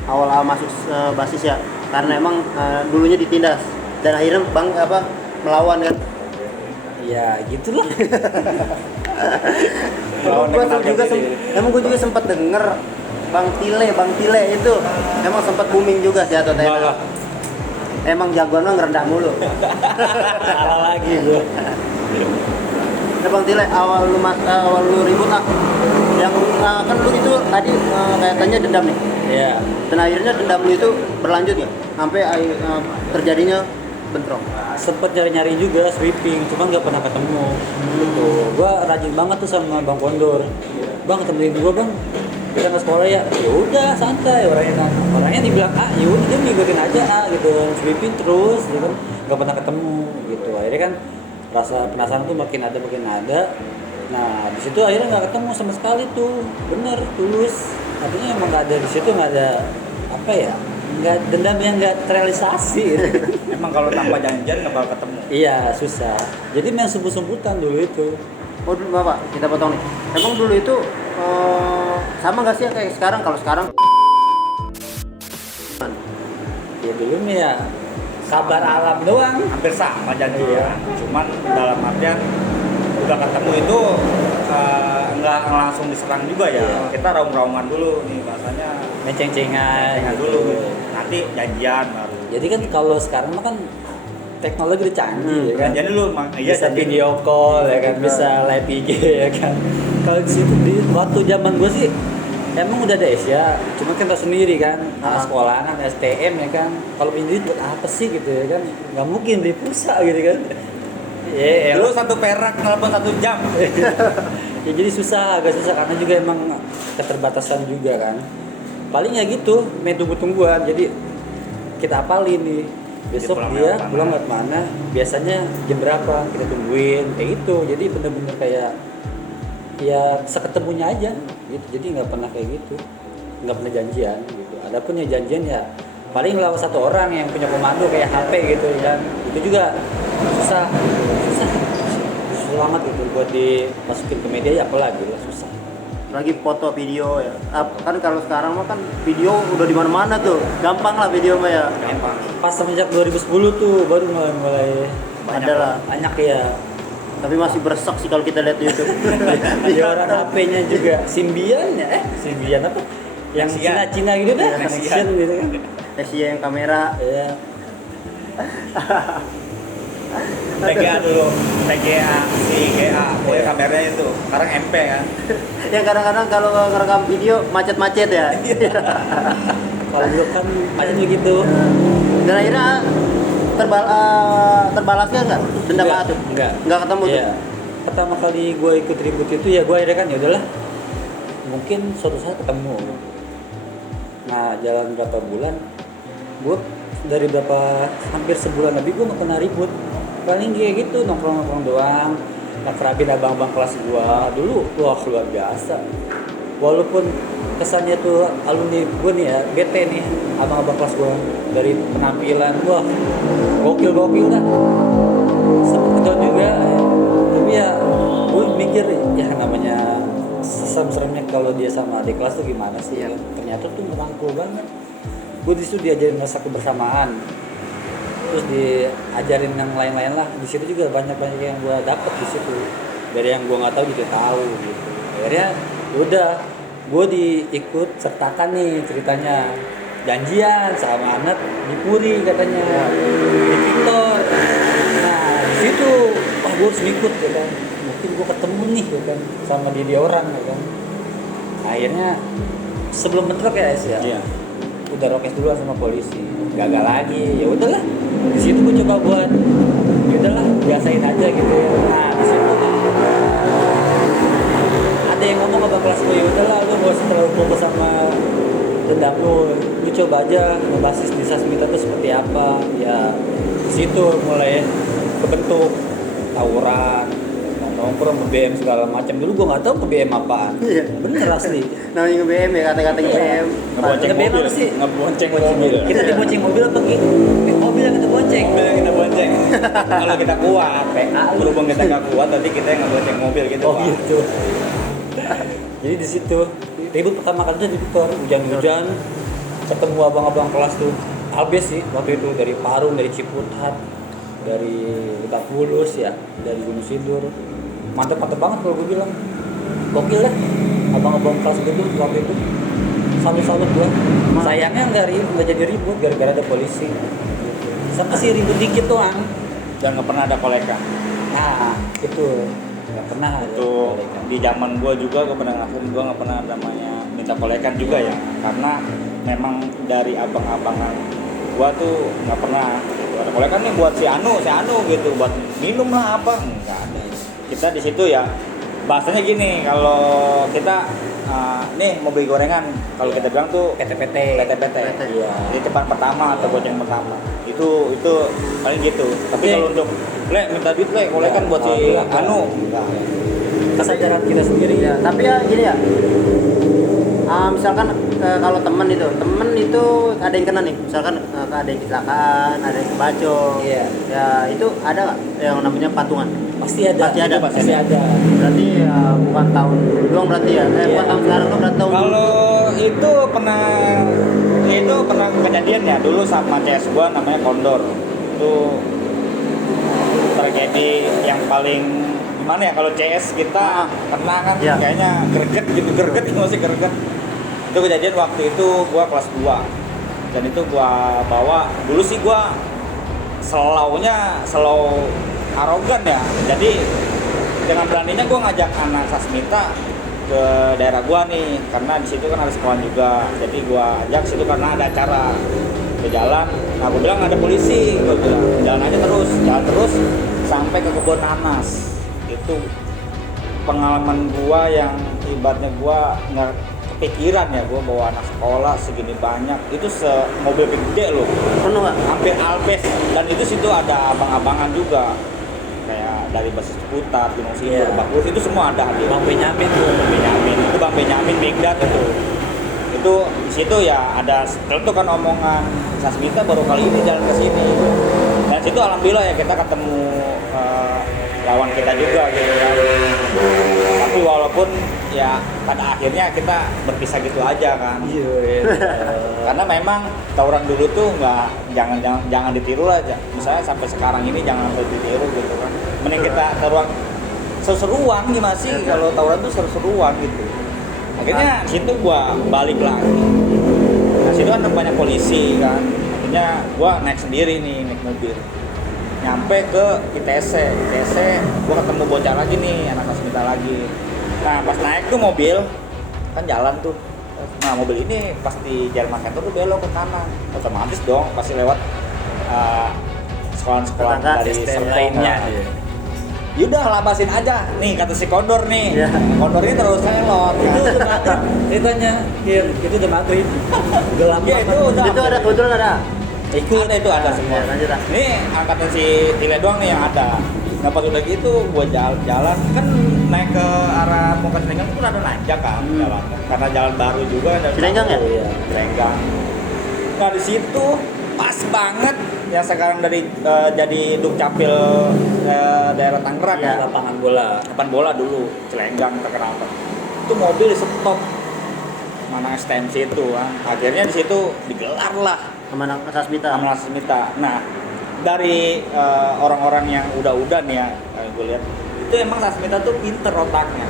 awal masuk basis ya, karena emang dulunya ditindas dan akhirnya Bang melawan kan. Ya gitulah. Emang gue juga sempat denger Bang Tile itu emang sempat booming juga sih atau Malah. Emang jagoan lo ngerendah mulu. Salah lagi gue. Nah Bang Tile, awal lu ribut yang kan lu itu tadi kayaknya dendam nih. Iya. Dan akhirnya dendam lu itu berlanjut ya sampai terjadinya bentrok. Sempet nyari-nyari juga sweeping, cuman nggak pernah ketemu. Gitu. Gua rajin banget tuh sama Bang Kondor. Bang, temenin gua bang, kita ke sekolah ya. Ya udah santai, orangnya dibilang ya udah dia ngikutin aja gitu, sweeping terus, gitu kan. Nggak pernah ketemu gitu. Akhirnya kan rasa penasaran tuh makin ada. Nah di situ akhirnya nggak ketemu sama sekali tuh, bener tulus. Artinya emang nggak ada di situ, nggak ada apa ya, nggak dendam yang nggak terrealisasi. Emang kalau tanpa janjian nggak bakal ketemu. Iya susah. Jadi main sumput-sumputan dulu itu. Oh dulu Bapak, kita potong nih. Emang dulu itu sama nggak sih ya kayak sekarang? Kalau sekarang Ya dulu nih ya kabar alam doang. Hampir sama janjian. Cuman dalam artian udah ketemu itu nggak langsung diserang juga ya. Iya. Kita raung-raungan dulu nih bahasanya. Main ceng-cengan Jangan gitu. dulu. Nanti janjian baru. Jadi kan kalau sekarang mah kan teknologi udah canggih ya kan. Janjian dulu, iya Bisa janjian. video call ya kan, bisa live IG ya kan. Kalau di situ di waktu zaman gue sih emang udah ada Asia, cuma kan tau sendiri kan, anak sekolahan, anak STM ya kan. Kalau punya duit buat apa sih gitu ya kan? Gak mungkin beli pulsa gitu kan. Ya, Dulu 1 perak telepon 1 jam. ya jadi susah, agak susah karena juga emang keterbatasan juga kan. Paling ya gitu, main tunggu-tungguan. Jadi kita apalin nih, besok dia pulang lewat mana, biasanya jam berapa kita tungguin kayak itu. Jadi bener-bener kayak ya seketemunya aja gitu. Jadi nggak pernah kayak gitu, nggak pernah janjian gitu. Adapun ya janjian ya paling lewat satu orang yang punya komando kayak HP gitu kan. Itu juga susah banget gitu buat dimasukin ke media ya, apalagi lah susah. lagi foto video ya. Kan kalau sekarang mah kan video udah di mana-mana tuh. Gampang lah video mah ya. Gampang. Pas semenjak 2010 tuh baru mulai Ada lah. banyak ya. Tapi masih beresek sih kalau kita lihat di YouTube. Ada orang HP-nya juga Symbian ya, Symbian apa? Yang Nexian. Cina gitu deh, Nexian. Nexian gitu kan. Asia yang kamera. Ya. PGA dulu, PGA, GA, pokoknya kameranya itu. Sekarang MP kan. Yang kadang-kadang kalau ngerekam video macet-macet ya. Kalau dulu kan macam begitu. Dan akhirnya terbalasnya enggak? Dendam tuh? Enggak ketemu tuh. Iya. Pertama kali gue ikut ribut itu ya gue akhirnya kan ya udahlah. Mungkin suatu saat ketemu. Nah, jalan berapa bulan, gue dari hampir sebulan lebih gue nggak pernah ribut. Paling kayak gitu nongkrong doang, nakrabin abang-abang kelas gue dulu, wah luar biasa. Walaupun kesannya tuh alumni gue nih ya, bete nih abang-abang kelas gue dari penampilan, wah gokil dah. Sempet ketahuan juga, tapi ya gue mikir ya namanya serem-seremnya kalau dia sama adik kelas tuh gimana sih? Iya. Ternyata tuh merangkul banget. Gue disitu diajarin rasa kebersamaan, terus diajarin yang lain-lain lah. Di situ juga banyak yang gue dapet di situ, dari yang gue nggak tahu jadi tahu gitu. Akhirnya udah gue diikut sertakan nih ceritanya, janjian sama anak di Puri katanya, di Victor. Nah di situ wah gue harus ikut ya kan, mungkin gue ketemu nih ya kan sama dia orang ya kan. Akhirnya sebelum bentrok ya Es ya. Iya. Udah rokes dulu sama polisi, gagal lagi, ya udahlah. Di situ gue coba buat, ya udahlah biasain aja gitu ya. Nah di situ ada yang ngomong abang kelas gue, ya udahlah lu gak usah terlalu fokus sama dendam lu coba aja ngebasis di sasmita itu seperti apa. Ya di situ mulai kebentuk tawuran, nongkrong BM segala macam. Dulu gue nggak tahu ke BM apaan, Iya. bener asli. Namanya nge-BM ya, kata-kata nge-BM. Ngebonceng Nge-BM mobil, apa sih? ngebonceng mobil. Kita dibonceng mobil apa gitu? Mobil yang kita bonceng. Mobil yang kita bonceng. Kalau kita kuat, PA lu. berhubung kita nggak kuat, nanti kita yang ngebonceng mobil gitu. Oh Pak. gitu. Jadi di situ ribut pertama kalinya di Victor, hujan-hujan, ketemu abang-abang kelas tuh. Albes sih waktu itu dari Parung, dari Ciputat, dari Lebak Bulus ya, dari Gunung Sindur. Mantep-mantep banget kalau gue bilang. Gokil lah abang-abang kelas gue tuh waktu itu. Salut-salut gue. Sayangnya nggak jadi ribut gara-gara ada polisi. Sampai sih ribut dikit doang. Dan nggak pernah ada kolekan. Nah itu nggak pernah ada Itu kolekan. di zaman gua juga gua pernah ngelakuin, gua nggak pernah namanya minta kolekan juga ya, karena memang dari abang-abangan gua tuh nggak pernah gitu. ada kolekan nih buat si Anu gitu, buat minum lah apa, nggak ada. Kita di situ ya bahasanya gini, kalau kita nih mau beli gorengan, kalau kita bilang tuh PT. Iya. Ini cepat pertama atau goceng pertama. Itu paling gitu. Tapi Oke. kalau untuk minta duit kolekan buat si Anu, enggak. Kesadaran kita sendiri. Ya, tapi ya gini ya. Misalkan kalau temen itu ada yang kena nih, misalkan ada yang kecelakaan, ada yang kebacok, Iya. ya itu ada nggak yang namanya patungan? Pasti ada. Pasti ada. Pasti ada. Berarti ya bukan tahun dulu doang berarti ya, Iya. bukan tahun sekarang doang, berarti tahun dulu. Kalau itu pernah kejadian ya dulu sama CS gua namanya Kondor. Itu tragedi yang paling gimana ya, kalau CS kita kena kan Iya. kayaknya greget masih greget. Itu kejadian waktu itu gua kelas 2 dan itu gua bawa, dulu sih gua selalu arogan ya, jadi dengan beraninya gua ngajak anak Sasmita ke daerah gua nih, karena di situ kan ada sekolah juga, jadi gua ajak situ karena ada acara ke jalan. Nah gua bilang ada polisi, gua bilang jalan terus sampai ke kebun nanas. Itu pengalaman gua yang ibaratnya gua nggak kepikiran ya, gua bawa anak sekolah segini banyak, itu mobil gede loh, Penuh nggak? hampir albes, dan itu situ ada abang-abangan juga kayak dari basis Putar, Gunung Sindur, Iya. Bagus, itu semua ada hadir. Bang Benyamin tuh. Itu Bang Benyamin Migdat itu di situ ya ada itu kan omongan Sasmita baru kali ini jalan ke sini, dan situ alhamdulillah ya kita ketemu lawan kita juga gitu kan. Tapi walaupun ya pada akhirnya kita berpisah gitu aja kan. Iya. Karena memang tawuran dulu tuh jangan ditiru lah. Misalnya sampai sekarang ini jangan ditiru gitu kan. Mending kita tawuran seru-seruan gimana sih, kalau tawuran tuh seru-seruan gitu. Akhirnya situ gua balik lagi. Nah situ kan banyak polisi kan. Akhirnya gua naik sendiri nih, naik mobil. Nyampe ke ITC gua ketemu bocah lagi nih, anak kelas kita lagi. Nah pas naik tuh mobil kan jalan tuh, nah mobil ini pas di Jalan Center tuh belok ke kanan, otomatis dong pasti lewat sekolah-sekolah Tetangga, dari STM Serpong lainnya. kan. Yaudah labasin aja nih, kata si Kondor nih. Iya. Kondor ini terus selot Itu kan. udah maghrib. Ditanya, itu udah maghrib. Gelap Iya, itu banget. udah. Itu ada kebetulan ada. Itu ada semua. Ya, lanjut lah. Ini angkatan si Tile doang nih yang ada. Nah pas udah gitu gua jalan kan naik ke arah Muka Cilenggang itu ada nanjak kan jalan. Karena jalan baru juga ada Cilenggang ya? Iya. Cilenggang. Nah di situ pas banget yang sekarang dari jadi Dukcapil daerah Tangerang Iya. ya. Lapangan bola. Lapangan bola dulu Cilenggang terkenal. Itu mobil di stop mana extensi itu kan. Akhirnya di situ digelar lah Sama anak Sasmita. sama Lasmita. Nah, dari orang-orang yang udah nih ya, gue lihat itu emang Lasmita tuh pinter otaknya,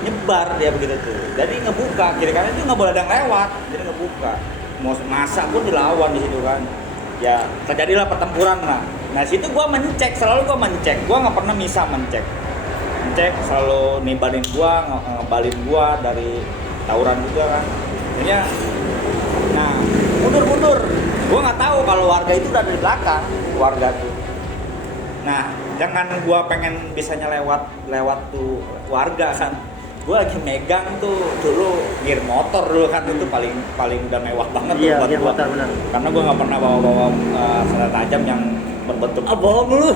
nyebar dia begitu tuh. Jadi ngebuka kiri kanan itu nggak boleh ada yang lewat, jadi ngebuka. Mau masak pun dilawan di situ kan. Ya terjadilah pertempuran lah. Nah situ gue mencek, selalu gue mencek, gue nggak pernah bisa mencek, selalu nibarin gue, ngebalin gue dari tawuran juga kan. Jadinya, nah mundur, gue nggak tahu kalau warga itu udah di belakang warga tuh. Nah dengan gue pengen bisanya lewat tuh warga kan, gue lagi megang tuh dulu gear motor dulu kan, itu paling udah mewah banget Iya, tuh buat gear gua. motor, benar. Karena gue nggak pernah bawa senjata tajam yang berbentuk. Bohong lu.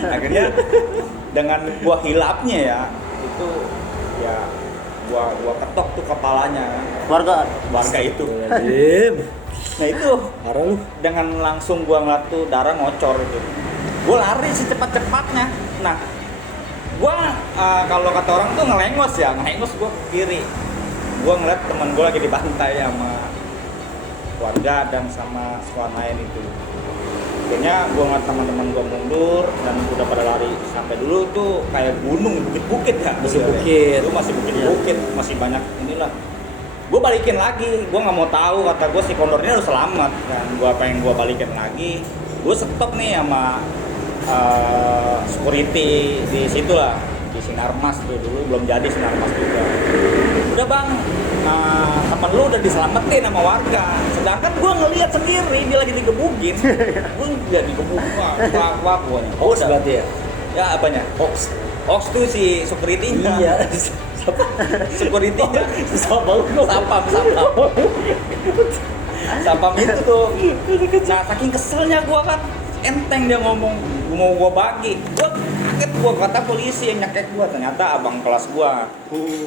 Akhirnya dengan gua hilapnya ya itu ya gua ketok tuh kepalanya kan, warga itu. Dim. Nah itu Parah lu. dengan langsung gua ngeliat tuh darah ngocor itu, gua lari secepat-cepatnya. Nah gua kalau kata orang tuh ngelengos gua ke kiri. Gua ngeliat teman gua lagi dibantai sama warga dan sama sekolah lain itu. Akhirnya gue ngeliat teman-teman gue mundur dan udah pada lari sampai dulu tuh kayak gunung, bukit-bukit ya. Masih bukit. Itu masih bukit-bukit, masih banyak inilah. Gue balikin lagi, gue nggak mau tahu, kata gue si Kondor ini harus selamat kan. Gue pengen gue balikin lagi, gue stop nih sama security di situ lah, di Sinarmas tuh dulu belum jadi Sinarmas juga. Udah bang, temen lu udah diselamatin sama warga, sedangkan gua ngelihat sendiri dia lagi digebukin. Gua dia digebukin, wah pokoknya. Hoax berarti ya? Ya apanya? Hoax tuh si security-nya. Iya. Security-nya. Sapam. Sapam itu tuh. Nah, saking keselnya gua kan, enteng dia ngomong, mau gua bagi. Gua kaget, gua kata polisi yang nyekek gua, ternyata abang kelas gua.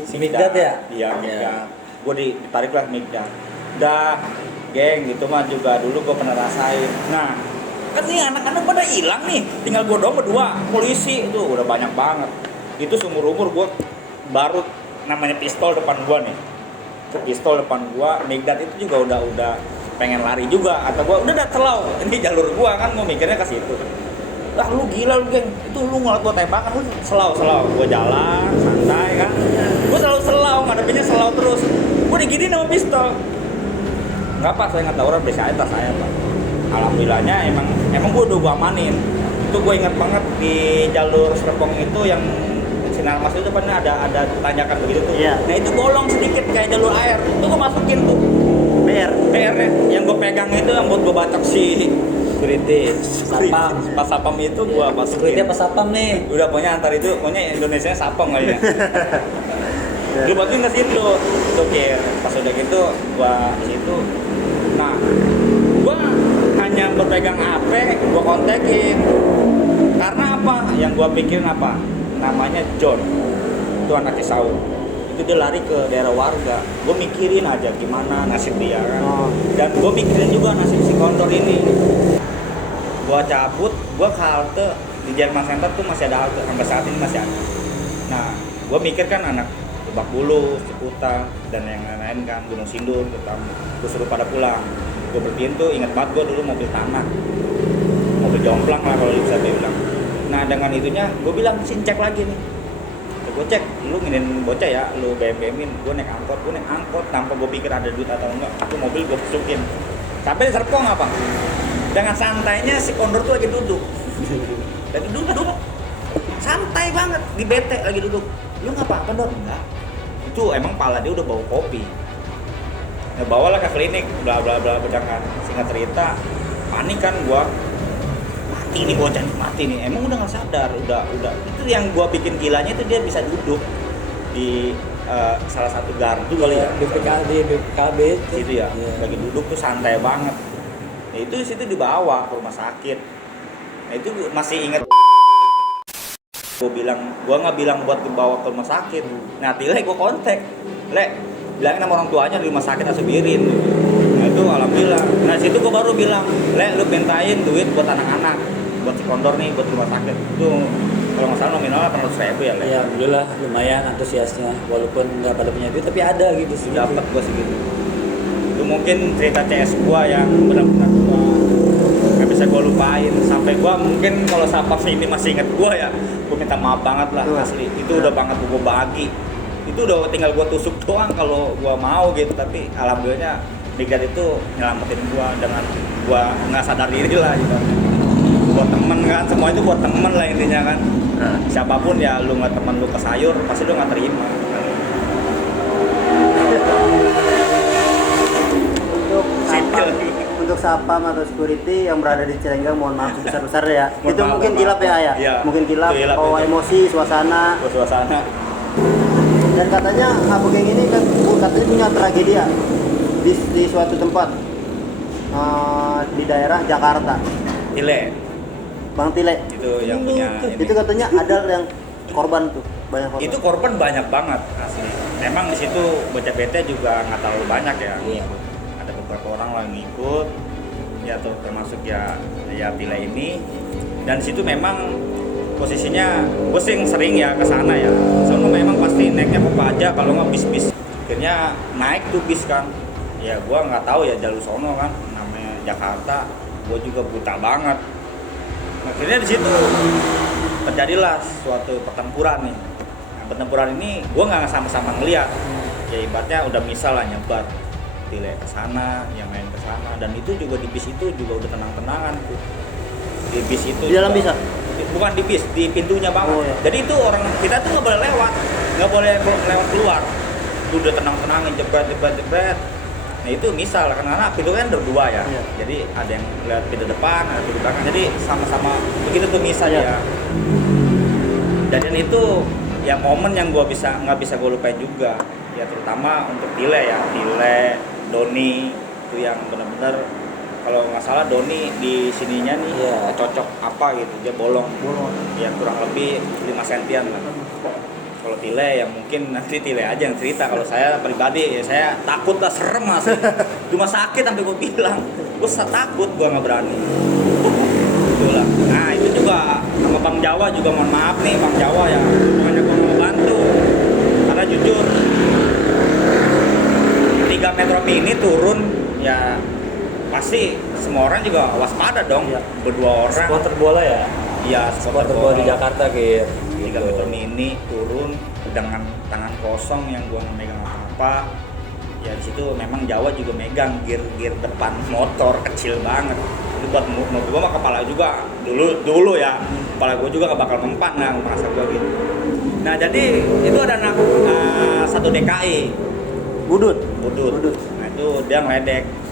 Si Migdat ya? Iya, Migdat. Gua ditarik lah Migdat. Udah, geng, gitu mah juga dulu gua pernah rasain. Nah, kan nih anak-anak pada hilang nih, tinggal gua doang berdua. Polisi itu udah banyak banget. Itu seumur-umur gua baru namanya pistol depan gua nih. Pistol depan gua, Migdat itu juga udah pengen lari juga, atau gua udah selau, ini jalur gua kan, gua mikirnya ke situ. Lah lu gila lu geng, itu lu ngeliat gua tembakan, lu selau, gua jalan santai kan, gua selalu selau, ngadepinnya selau terus, gua digini sama pistol. Nggak pak, saya nggak tahu orang biasa tas saya pak. Alhamdulillahnya emang gua amanin. Itu gua ingat banget di jalur Serpong itu yang Sinar Mas itu kan ada tanjakan begitu tuh. Iya. Nah itu bolong sedikit kayak jalur air. Itu gua masukin tuh. BR-nya yang gua pegang itu yang buat gua bacok si Security. Sapam. Pas sapam itu gua masukin. Security apa sapam nih? Udah pokoknya antar itu, pokoknya Indonesianya sapam kali ya. Lu masukin ke situ. Tuh kayak pas udah gitu gua di situ. Nah, gua hanya berpegang HP, gua kontekin. Karena apa? Yang gua pikirin apa? Namanya John, itu anak Esau. Itu dia lari ke daerah warga. Gue mikirin aja gimana nasib dia kan. Dan gue mikirin juga nasib si kontor ini. Gue cabut, gue ke halte di Jerman Center tuh masih ada halte, sampai saat ini masih ada. Nah, gue mikir kan anak Lebak Bulus, Ciputa, dan yang lain-lain kan, Gunung Sindur, gue suruh pada pulang. Gue berhentiin tuh, inget banget gue dulu mobil tanah, mobil jomplang lah kalau bisa bilang. Nah dengan itunya gue bilang sin cek lagi nih, gue cek lu nginin bocah ya, lu BM-BM-in, gue naik angkot tanpa gue pikir ada duit atau enggak, itu mobil gue masukin sampai di Serpong apa dengan santainya si kondor tuh lagi duduk santai banget di BT lagi duduk. Lu ngapa kondor? Enggak, itu emang pala dia udah bawa kopi, nah, bawalah ke klinik bla bla bla, jangan singkat cerita panik kan gua, ini bocah mati nih, emang udah nggak sadar, udah itu yang gua bikin gilanya itu dia bisa duduk di salah satu gardu kali ya, BPKB situ ya, lagi duduk tuh santai banget. Nah, itu di situ dibawa ke rumah sakit. Nah, itu masih inget. Gua nggak bilang buat dibawa ke rumah sakit. Nah, Tile gua kontak, bilangin sama orang tuanya di rumah sakit Asubirin. Nah, itu alhamdulillah. Nah, situ gua baru bilang, lu mintain duit buat anak-anak, buat si kondor nih, buat rumah sakit. Itu kalau nggak salah nominalnya 800.000 ya, Ya, alhamdulillah lumayan antusiasnya, walaupun nggak pada punya duit tapi ada gitu sih. Dapat gua segitu. Itu mungkin cerita CS gua yang benar-benar gua nggak bisa gua lupain. Sampai gua mungkin kalau Sapam ini masih inget gua ya, gua minta maaf banget lah asli. Itu udah banget gua bagi. Itu udah tinggal gua tusuk doang kalau gua mau gitu. Tapi alhamdulillahnya Migdat itu nyelamatin gua dengan gua nggak sadar diri lah gitu. Buat temen kan, semua itu buat temen lah intinya kan. Siapapun ya, lu nggak temen lu ke sayur pasti lu nggak terima. Untuk Sapam atau security yang berada di Cilenggang, mohon maaf sebesar-besar ya. Mohon Itu maaf, mungkin mohon kilap maaf. ya. Iya, Mungkin kilap, itu kilap oh itu. emosi, suasana. Suasana. Dan katanya Abu Geng ini kan katanya punya tragedi ya di suatu tempat di daerah Jakarta. Tile. Bang Tile. Itu yang punya ini. Itu katanya ada yang korban tuh, banyak korban. Itu korban banyak banget asli. Memang di situ bocah BT juga nggak terlalu banyak ya. Iya. Ada beberapa orang lah yang ngikut, ya tuh termasuk ya Tile ini. Dan di situ memang posisinya gue sering ya ke sana ya. Soalnya memang pasti naiknya Kopaja kalau nggak bis-bis. Akhirnya naik tuh bis kan. Ya gue nggak tahu ya jalur sono kan, namanya Jakarta. Gue juga buta banget. Akhirnya di situ terjadilah suatu pertempuran nih. Nah, pertempuran ini gue nggak sama-sama ngeliat. Ya ibaratnya udah misal lah nyebat Tile ke sana, yang main ke sana, dan itu juga di bis itu juga udah tenang-tenangan tuh. Di bis itu. Di dalam juga, bisa? Bukan di bis, di pintunya banget. Oh, iya. Jadi itu orang kita tuh nggak boleh lewat keluar. itu udah tenang-tenangin jebret. Nah itu misal karena pintu kan ada 2 ya. Iya. Jadi ada yang lihat pintu depan, ada pintu belakang. Jadi sama-sama begitu tuh misal Iya. ya. Jadian itu ya momen yang nggak bisa gue lupain juga. Ya terutama untuk Tile, Doni itu yang benar-benar kalau nggak salah Doni di sininya nih Iya. cocok apa gitu, dia bolong. Ya kurang lebih 5 sentian lah. Kalau Tile ya mungkin nanti Tile aja yang cerita. Kalau saya pribadi ya saya takut lah, serem mas. Cuma sakit sampai gue bilang, gue takut, gue nggak berani. Itulah. Nah itu juga sama Bang Jawa juga, mohon maaf nih Bang Jawa ya, pokoknya gue mau bantu. Karena jujur 3 Metro Mini turun ya pasti semua orang juga waspada dong. Iya. Berdua orang. Supporter bola ya. Iya, Supporter bola di Jakarta gitu. 3 Metro Mini turun dengan tangan kosong yang gua nggak megang apa-apa. Ya di situ memang Jawa juga megang gear depan motor kecil banget. Itu buat mobil gua mah kepala juga dulu ya. Kepala gua juga bakal mempan lah merasa gua gitu. Nah, jadi itu ada anak 1 DKI Budut. Nah, itu dia ngeledek.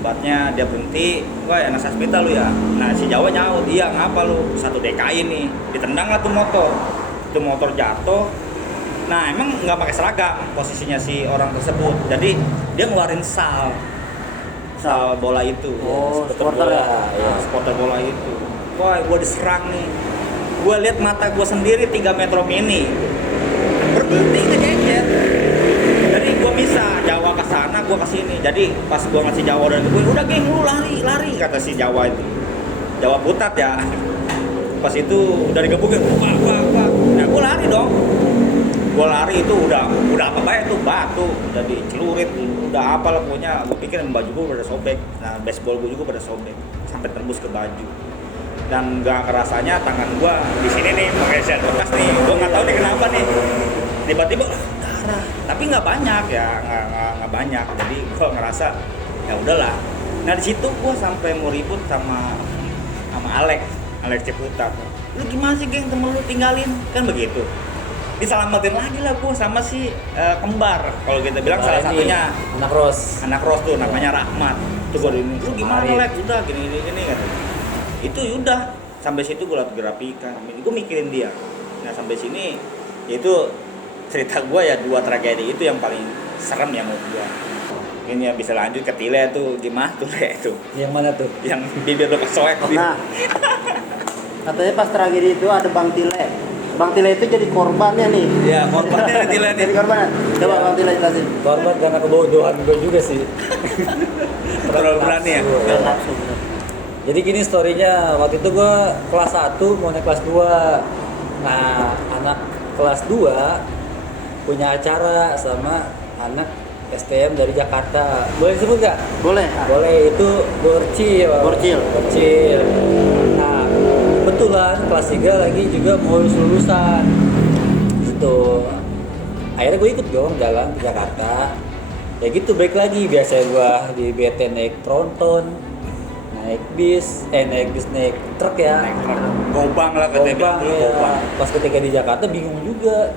Ibaratnya dia berhenti, wah anak Sasmita lu ya. Nah si Jawa nyaut, iya ngapa lu, 1 DKI nih. Ditendang lah tuh motor. Itu motor jatuh. Nah emang nggak pakai seragam posisinya si orang tersebut. Jadi dia ngeluarin sal bola itu. Oh, Supporter supporter ya. Iya. Supporter bola itu. Wah gua diserang nih. Gua lihat mata gua sendiri 3 Metro Mini. Berhenti ngejejet. Jadi gua bisa Jawa ke sana, gua ke sini. Jadi pas gua ngasih Jawa dan gue udah geng lu lari kata si Jawa itu. Jawa putat ya. Pas itu udah digebukin, wah. Nah gua lari dong. Gua lari itu udah apa banyak tuh batu, udah dicelurit, udah apa lah pokoknya. Gua pikir baju gua pada sobek. Nah baseball gua juga pada sobek sampai tembus ke baju. Dan nggak kerasanya tangan gua di sini nih pakai set bekas nih. Gua nggak tahu nih kenapa nih. Tiba-tiba darah, tapi nggak banyak ya, nggak banyak. Jadi gua ngerasa ya udahlah. Nah di situ gua sampai mau ribut sama Alex Ciputat. Lu gimana sih geng, temen lu tinggalin kan begitu. Diselamatin lagi lah gua sama si kembar. Kalau kita bilang salah Ini, satunya anak Ros tuh namanya Rahmat. Tuh gua ini, lu gimana Lex? Udah gini katanya. Itu udah sampai situ gue liat grafikan, gue mikirin dia. Nah sampai sini itu cerita gue ya 2 tragedi itu yang paling serem ya menurut gue. Ini ya bisa lanjut ke Tile tuh, gimana tuh Le itu? Yang mana tuh? Yang bibir lo kesoek. Nah, katanya pas tragedi itu ada Bang Tile. Bang Tile itu jadi korbannya nih. Ya korbannya Tile nih. Jadi korbannya. Coba Bang Tile jelasin. Korban karena kebodohan gue juga sih. Terlalu berani ya. Biar nafsu. Jadi gini storynya, waktu itu gue kelas 1 mau naik kelas 2. Nah anak kelas 2 punya acara sama anak STM dari Jakarta. Boleh disebut nggak? Boleh. Boleh, itu Borcil. Nah kebetulan kelas 3 lagi juga mau lulusan gitu. Akhirnya gue ikut dong jalan ke Jakarta. Ya gitu, balik lagi biasa gue di BT naik tronton, naik truk ya. Naik truk. Gobang lah katanya bilang dulu, ya. gobang. Pas ketika di Jakarta bingung juga,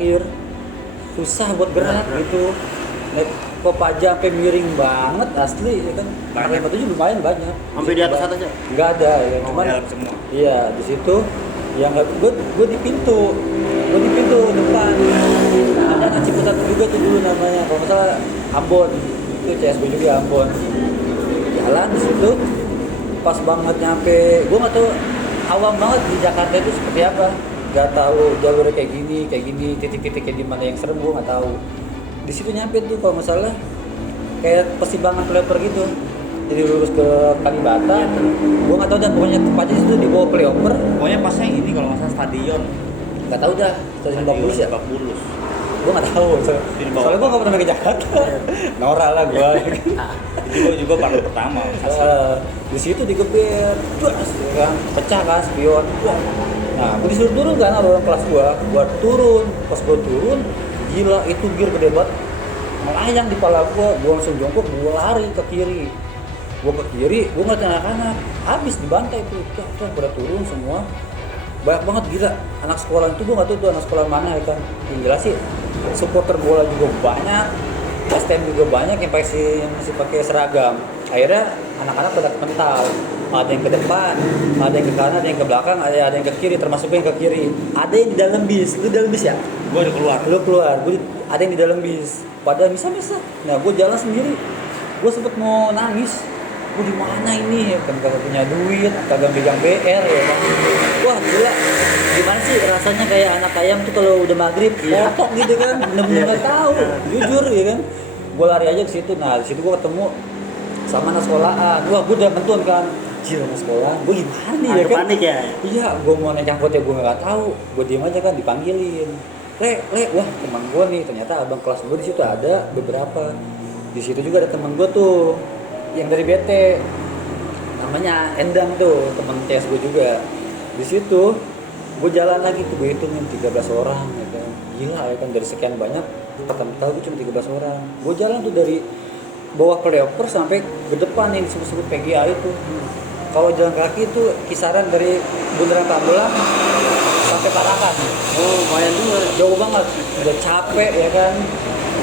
susah buat gerak gitu. Naik Kopaja sampai miring banget asli ya kan. Banyak. Pakai batunya lumayan banyak. Sampai di atas aja. Enggak ada ya, cuman dalam semua. iya di situ yang nggak gue di pintu depan. Ada anak Ciputat juga tuh dulu namanya, kalau nggak salah Ambon, itu CSB juga Ambon. Jalan di situ pas banget nyampe, gue nggak tahu, awam banget di Jakarta itu seperti apa, nggak tahu jalurnya kayak gini titik-titiknya di mana yang serem, gue nggak tahu. Di situ nyampe tuh kalau nggak salah kayak persimpangan flyover gitu, jadi lurus ke Kalibata. Gue nggak tahu dan pokoknya tepatnya itu di bawah flyover. Pokoknya pasnya ini kalau nggak salah stadion. Nggak tahu dah, stasiun Lebak Bulus ya. Lebak Bulus. Gue nggak tahu, soalnya gue nggak pernah ke Jakarta. Norak lah gue. Itu juga baru pertama. Di situ digebir, juas, ya kan, pecah kan spion. Nah, gue disuruh turun kan sama orang kelas gue turun. Pas gue turun, gila itu gear gede banget, melayang di kepala gue langsung jongkok, gue lari ke kiri. Gue ke kiri, gue ngeliat anak-anak, habis dibantai tuh, pada turun semua. Banyak banget gila, anak sekolah itu gue nggak tahu tuh anak sekolah mana ya kan. Yang jelas sih supporter bola juga banyak, STM juga banyak yang masih pakai seragam. Akhirnya anak-anak pada mental, ada yang ke depan, ada yang ke kanan, ada yang ke belakang, ada yang ke kiri, termasuk yang ke kiri. Ada yang di dalam bis, lu dalam bis ya? Gua udah keluar. Lu keluar, ada yang di dalam bis. Pada bisa-bisa. Nah, gue jalan sendiri. Gue sempet mau nangis. Gue di mana ini? Kan kagak punya duit, kagak megang BR ya kan. Wah, gila. Gimana sih rasanya kayak anak ayam tuh kalau udah maghrib potok gitu kan. Bener-bener nggak tahu, jujur ya kan. Gue lari aja ke situ. Nah, di situ gue ketemu sama anak sekolahan. Wah, gue udah mentun kan. Cil, anak sekolah, gue gimana nih ya kan? Panik ya? Iya, gue mau naik angkot ya gue nggak tahu. Gue diem aja kan, dipanggilin. Wah teman gue nih, ternyata abang kelas gue di situ ada beberapa. Di situ juga ada teman gue tuh, yang dari BT, namanya Endang tuh, teman CS gue juga. Di situ, gue jalan lagi tuh, gue hitungin 13 orang, ya kan. Gila ya kan, dari sekian banyak, pertama kali gue cuma 13 orang. Gue jalan tuh dari bawah flyover sampai ke depan yang disebut-sebut PGA itu. Kalau jalan kaki itu kisaran dari Bundaran Pamulang sampai Parakan. Oh, lumayan juga. Jauh banget, udah capek ya kan.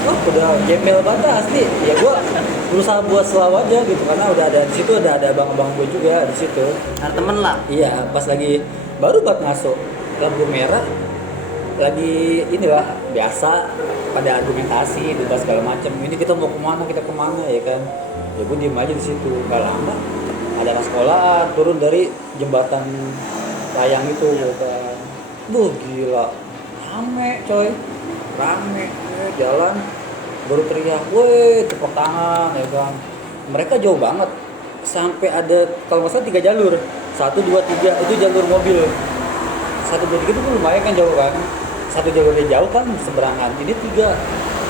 Wah, udah gembel banget asli. Ya gua berusaha buat selalu aja gitu karena udah ada di situ, ada abang-abang gue juga di situ. Ada temen lah. Iya, pas lagi baru buat masuk lampu merah, lagi inilah biasa pada argumentasi, debat segala macam. Ini kita mau kemana ya kan? Ya gue diem aja di situ. Gak lama ada anak sekolah turun dari jembatan layang itu ya kan. Duh gila, rame coy, jalan baru teriak, woi tepuk tangan ya kan. Mereka jauh banget, sampai ada kalau nggak salah 3 jalur, 1, 2, 3 itu jalur mobil. 1, 2, 3 itu lumayan kan jauh kan. Satu jalurnya jauh kan seberangan, ini 3.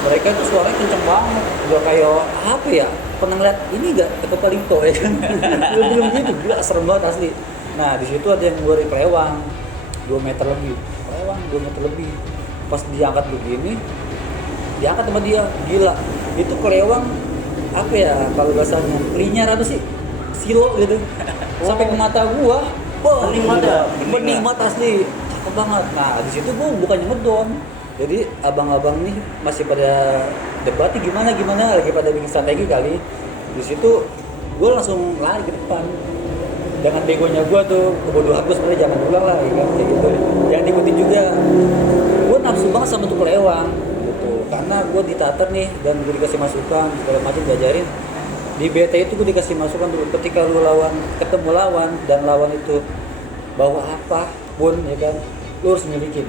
Mereka itu suaranya kenceng banget, udah kayak apa ya? Pernah ngeliat ini nggak Teko Palinto ya kan? Belum gitu, gila serem banget asli. Nah di situ ada yang ngeluarin kelewang 2 meter lebih, kelewang 2 meter lebih. Pas diangkat begini, diangkat sama dia, gila. Itu kelewang apa ya? Kalau bahasanya linyar apa sih? Silo gitu. Sampai ke mata gua, wah, bening mata asli, cakep banget. Nah di situ gua bukannya ngedon. Jadi abang-abang nih masih pada debatnya gimana lagi pada bikin strategi kali. Di situ gue langsung lari ke depan. Dengan begonya gue tuh, kebodohan gue sebenarnya jangan ulang lah ya kan, kayak gitu. Jangan ikutin juga. Gue nafsu banget sama tuh kelewang gitu. Karena gue ditater nih dan gue dikasih masukan segala macam diajarin. Di BT itu gue dikasih masukan dulu ketika lu ketemu lawan dan lawan itu bawa apa pun ya kan, lu harus milikin.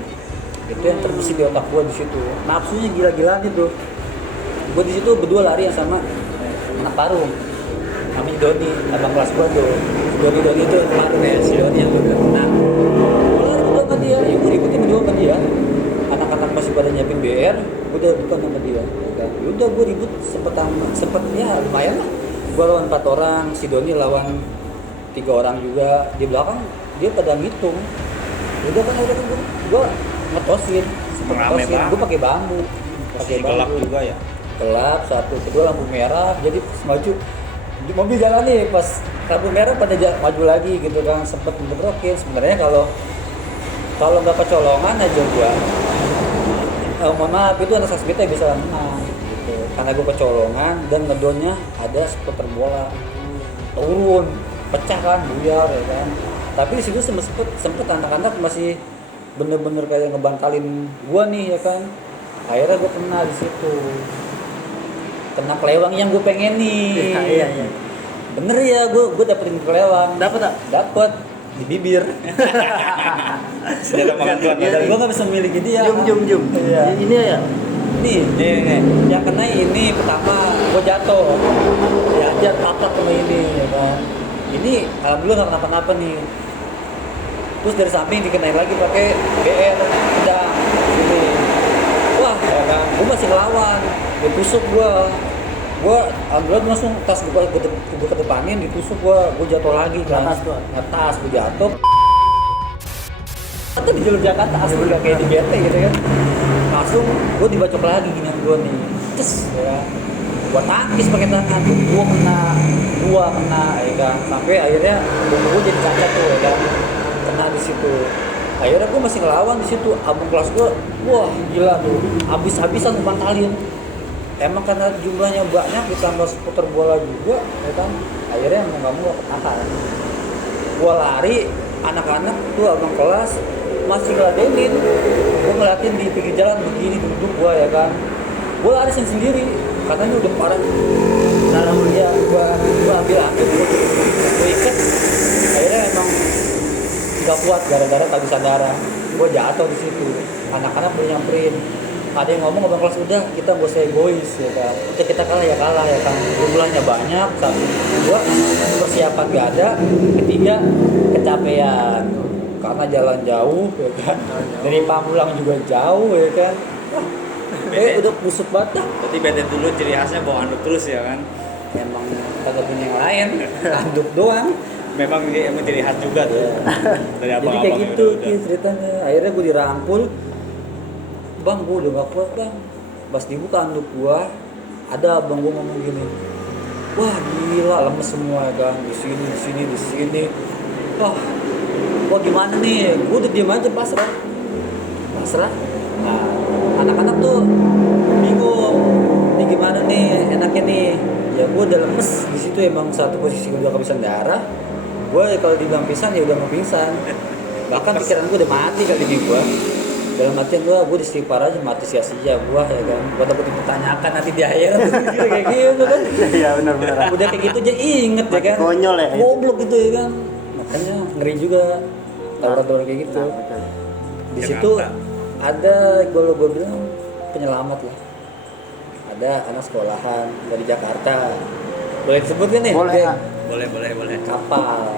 Itu yang terbesit di otak gue di situ. Nafsunya gila-gilaan itu. Gue di situ berdua lari sama anak Parung, namanya Doni, abang kelas gue tuh. Doni itu kemarin ya, si Doni yang udah menang. Gue lari berdua sama dia, ya gue ikutin berdua sama dia. Anak-anak masih pada nyiapin BR, gue udah bukan sama dia. Ya udah gue ribut sempet ya lumayan lah. Gue lawan 4 orang, si Doni lawan 3 orang juga. Di belakang dia pada ngitung. Udah kan gue ngetosin, gue pakai bambu, Gelap juga ya. Gelap, 1, 2 lampu merah, jadi maju mobil jalan nih pas lampu merah pada maju lagi gitu kan, sempet ngebrokin. Sebenarnya kalau nggak kecolongan aja gua, mohon maaf itu anak saksbita bisa menang gitu. Karena gua kecolongan dan ngedonnya ada supporter bola turun, pecah kan, buyar ya kan. Tapi di situ sempet anak-anak masih bener-bener kayak ngebantalin gua nih ya kan. Akhirnya gua kena di situ, kena kelewang yang gue pengen nih. Iya. Bener ya, gue dapetin kelewang. Dapet di bibir. Senjata makan tuan. Dan gue nggak bisa memiliki dia. Jum. Iya. Ini ya. Nih, yang kena ini pertama gue jatuh. Ya taplak sama ini ya kan. Ini alhamdulillah nggak kenapa-napa nih. Terus dari samping dikenain lagi pakai BR pedang ini. Wah, ya kan, gue masih ngelawan, dia tusuk gue alhamdulillah langsung tas gue kedepanin, ditusuk gue jatuh lagi kan, atas gue jatuh. Atau di jalur Jakarta asli gak kayak di BT gitu kan, langsung gue dibacok lagi gini gue nih, terus ya, gue tangkis pakai tangan, gue kena, ya kan, sampai akhirnya gue jadi cacat tuh ya kan, kena di situ. Akhirnya gue masih ngelawan di situ. Abang kelas gue, wah gila tuh, habis-habisan ngebantalin. Emang karena jumlahnya banyak ditambah seputar bola juga, ya kan. Akhirnya mau nggak mau ketahan. Gue lari, anak-anak tuh abang kelas masih ngeladenin. Gue ngeliatin di pinggir jalan begini duduk gue ya kan. Gue lari sendiri, katanya udah parah. Dalam dia gue ambil aku, gue ikat. Akhirnya emang nggak kuat gara-gara kehabisan darah. Gue jatuh di situ. Anak-anak udah nyamperin. Ada yang ngomong abang kelas udah kita gak usah egois ya kan. Udah kita kalah ya kan. Jumlahnya banyak. Satu, dua persiapan gak ada. Ketiga kecapean karena jalan jauh ya kan. Dari Pamulang juga jauh ya kan. Udah kusut banget dah. Berarti beda dulu ciri khasnya bawa anduk terus ya kan. Emang kagak punya yang lain. Anduk doang. Memang ciri khas juga tuh. Dari Jadi abang-abang kayak gitu udah. ceritanya. Akhirnya gue dirangkul. Bang, gue udah gak kuat bang. Pas dibuka anduk gue, ada abang gue ngomong gini, wah gila lemes semua ya kan, di sini. Wah gimana nih? Gue udah diem aja pasrah. Nah, anak-anak tuh bingung. Ini gimana nih? Enaknya nih? Ya gue udah lemes di situ, emang satu posisi gue udah kehabisan darah. Gue kalau dibilang pingsan ya udah mau pingsan. Bahkan pikiran gue udah mati kali di gue. Dalam artian gue istighfar aja, mati sia-sia gue ya kan. Gue takut dipertanyakan nanti di akhir kayak gitu kan. Iya benar. Udah kayak gitu aja inget ya kan. Konyol ya. Goblok gitu ya kan. Makanya ngeri juga tawuran-tawuran kayak gitu. Nah, betul. Di situ ada gue bilang penyelamat lah. Ada anak sekolahan dari Jakarta. Boleh disebut kan nih? Boleh, Geng? Boleh. Kapal.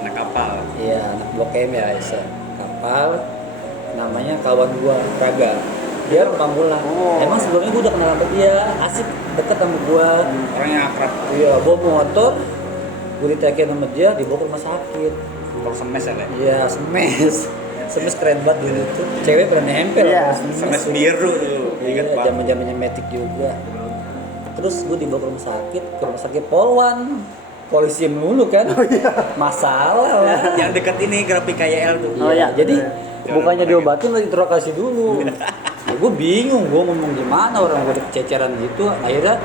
Anak kapal. Iya, anak Blok M ya Aisyah. Kapal. Namanya kawan gua Raga. Dia orang Pamulang. Oh. Emang sebelumnya gua udah kenal sama dia, asik deket sama gua. Orangnya akrab. Iya, bawa motor. Gua ditekin sama dia, dibawa ke rumah sakit. Kalau semes ya, Le? Iya, semes keren banget dulu tuh. Cewek pernah nempel. Iya, sama Semes biru tuh. Ingat Iya, banget. zaman-zamannya metik juga. Terus gua dibawa ke rumah sakit Polwan. Polisi mulu kan. Oh iya. Masalah lah. Yang dekat ini grafik KYL tuh. Oh iya. Jadi Jangan bukannya lupa diobatin lagi interogasi dulu. Ya, gue bingung, gue ngomong gimana orang gue ceceran gitu. Akhirnya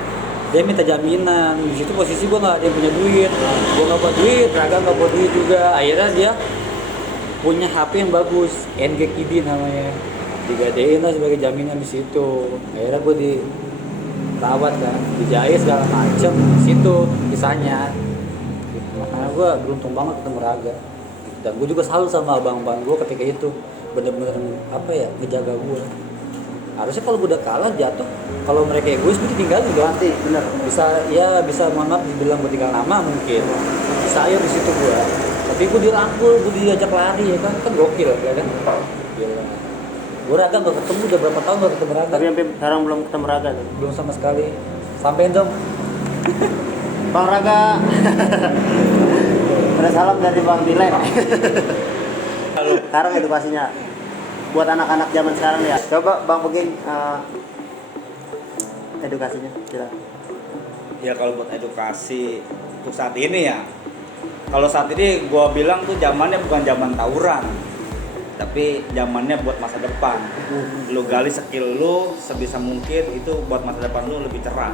dia minta jaminan. Di situ posisi gue nggak ada yang punya duit. Gue nggak bawa duit, Raga nggak bawa duit juga. Akhirnya dia punya HP yang bagus, NG Kidi namanya. Digadein lah sebagai jaminan di situ. Akhirnya gue dirawat kan, dijahit segala macem. Di situ kisahnya. Makanya gue beruntung banget ketemu Raga. Dan gue juga salut sama abang-abang gue ketika itu, bener-bener ngejaga gue. Harusnya kalau gue udah kalah jatuh, kalau mereka egois gue ditinggalin dong. Mati, benar. Bisa mohon maaf dibilang gue tinggal lama mungkin. Bisa aja di situ gue. Tapi gue dirangkul, gue diajak lari ya kan gokil ya kan. Gila. Gue Raga nggak ketemu udah berapa tahun nggak ketemu Raga. Tapi sampai sekarang belum ketemu Raga tuh. Belum sama sekali. Sampein dong. Bang Raga. Ada salam dari Bang Dile. Halo. Sekarang edukasinya buat anak-anak zaman sekarang ya. Coba Bang Beging edukasinya silakan. Ya kalau buat edukasi untuk saat ini ya. Kalau saat ini gua bilang tuh zamannya bukan zaman tawuran. Tapi zamannya buat masa depan. Lu gali skill lu sebisa mungkin itu buat masa depan lu lebih cerah.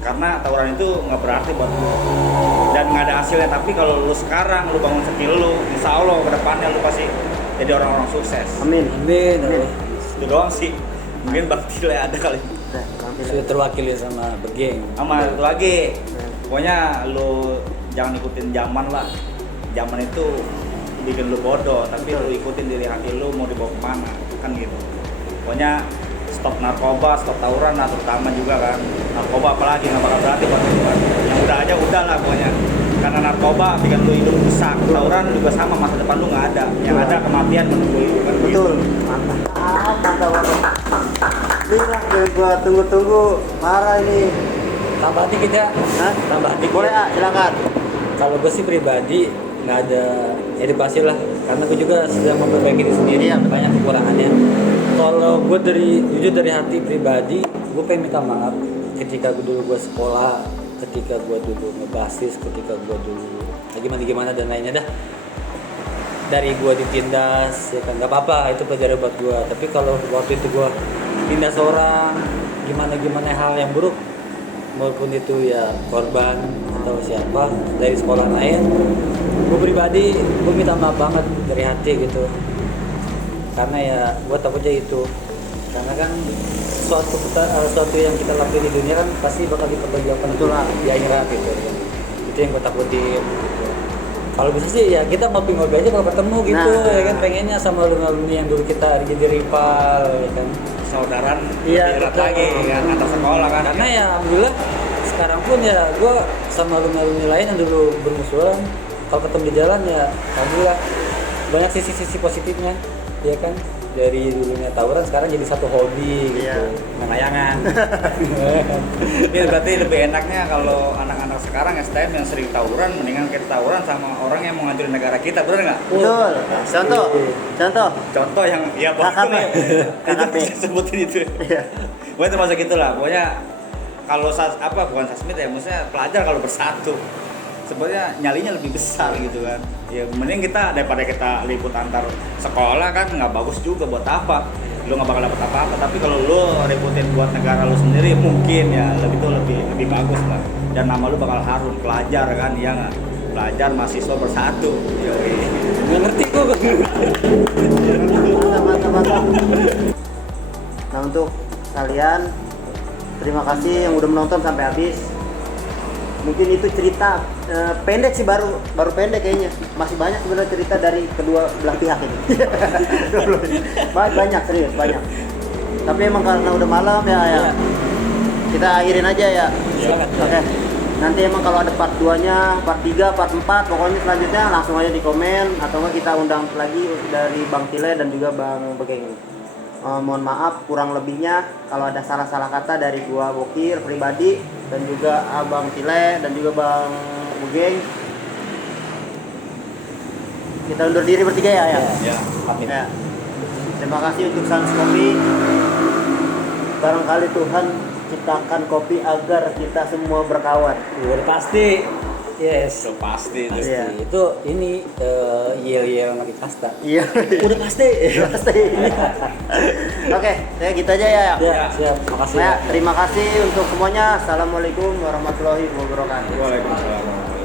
Karena tawuran itu nggak berarti buat lu dan nggak ada hasilnya. Tapi kalau lu sekarang lu bangun skill lu, insya Allah ke depannya lu pasti jadi orang-orang sukses. Amin. Amin. Itu doang sih. Mungkin Bang Tile ada kali. Nah, Bang Dile. Sudah terwakili sama Begeng. Sama itu lagi, pokoknya lu jangan ikutin zaman lah. Zaman itu bikin lu bodoh, tapi lu ikutin diri hati lu mau dibawa kemana, kan gitu. Pokoknya stop narkoba, stop tawuran, nah terutama juga kan. Narkoba apalagi nggak bakal berarti buat lu kan. Yang udah aja udah lah pokoknya. Karena narkoba bikin lu hidup rusak, tawuran juga sama, masa depan lu nggak ada. Yang ada kematian menunggu lu kan. Betul. Gitu. Mantap banget. Ini lah gua tunggu-tunggu marah ini. Tambah dikit ya. Hah? Tambah dikit. Boleh silakan. Kalau gue sih pribadi nggak ada edukasi lah, karena gue juga sedang memperbaiki diri sendiri, Iya, betul. banyak kekurangannya. Kalau gue jujur dari hati pribadi, gue pengen minta maaf ketika gue sekolah, ketika gue dulu ngebasis, ketika gue dulu gimana dan lainnya dah. dari gua ditindas ya kan nggak apa-apa, itu pelajaran buat gua. Tapi kalau waktu itu gua tindas orang gimana hal yang buruk, maupun itu ya korban atau siapa dari sekolah lain, gua pribadi gua minta maaf banget dari hati gitu, karena ya gua takutnya itu, karena kan suatu yang kita lakuin di dunia kan pasti bakal dipertanggungjawabkan di akhirat gitu kan. Itu yang gua takutin gitu. Kalau bisa sih ya kita ngopi-ngopi aja kalau ketemu gitu ya kan, pengennya sama alumni yang dulu kita jadi rival ya kan, Saudaraan iya lebih erat lagi kan antar sekolah kan. karena ya alhamdulillah sekarang pun ya gue sama alumni lain yang dulu bermusuhan, kalau ketemu di jalan ya alhamdulillah banyak sisi-sisi positifnya ya kan, dari dulunya tawuran sekarang jadi satu hobi gitu. Iya. Layangan. Ini berarti lebih enaknya kalau anak-anak sekarang STM yang sering tawuran, mendingan kita tawuran sama orang yang mau ngancurin negara kita, bener nggak? Betul. Contoh. Contoh yang ya KKP. KKP. Sebutin itu. Iya. Pokoknya termasuk itulah. Pokoknya kalau bukan sasmit ya, maksudnya pelajar kalau bersatu sebenarnya nyalinya lebih besar gitu kan. Ya mending kita daripada kita liput antar sekolah kan nggak bagus juga, buat apa? Lu nggak bakal dapet apa-apa. Tapi kalau lu ributin buat negara lu sendiri mungkin ya lebih bagus lah. Dan nama lu bakal harum, pelajar kan, ya nggak? Pelajar mahasiswa bersatu. Yoi. Nggak ngerti kok. Mantap. Nah, untuk kalian terima kasih yang udah menonton sampai habis. Mungkin itu cerita pendek sih, baru pendek kayaknya. Masih banyak sebenarnya cerita dari kedua belah pihak ini. banyak serius, banyak. Tapi emang karena udah malam ya. Kita akhirin aja ya. Silakan. Oke. Nanti emang kalau ada part 2-nya, part 3, part 4, pokoknya selanjutnya langsung aja di komen, atau enggak kita undang lagi dari Bang Tile dan juga Bang Begeng. Mohon maaf kurang lebihnya kalau ada salah-salah kata dari gua Bokir pribadi dan juga Abang Tile dan juga Bang Begeng. Kita undur diri bertiga ya. Ya, pamit. Ya. Terima kasih untuk Sans Kopi. Barangkali Tuhan ciptakan kopi agar kita semua berkawan. Udah pasti. Yes. Itu pasti itu. Iya. Itu ini yel lagi kasta. Iya. Udah pasti. Pasti. Oke, ya gitu aja ya. Ya, siap. Makasih. Ya, terima kasih untuk semuanya. Assalamualaikum warahmatullahi wabarakatuh. Waalaikumsalam.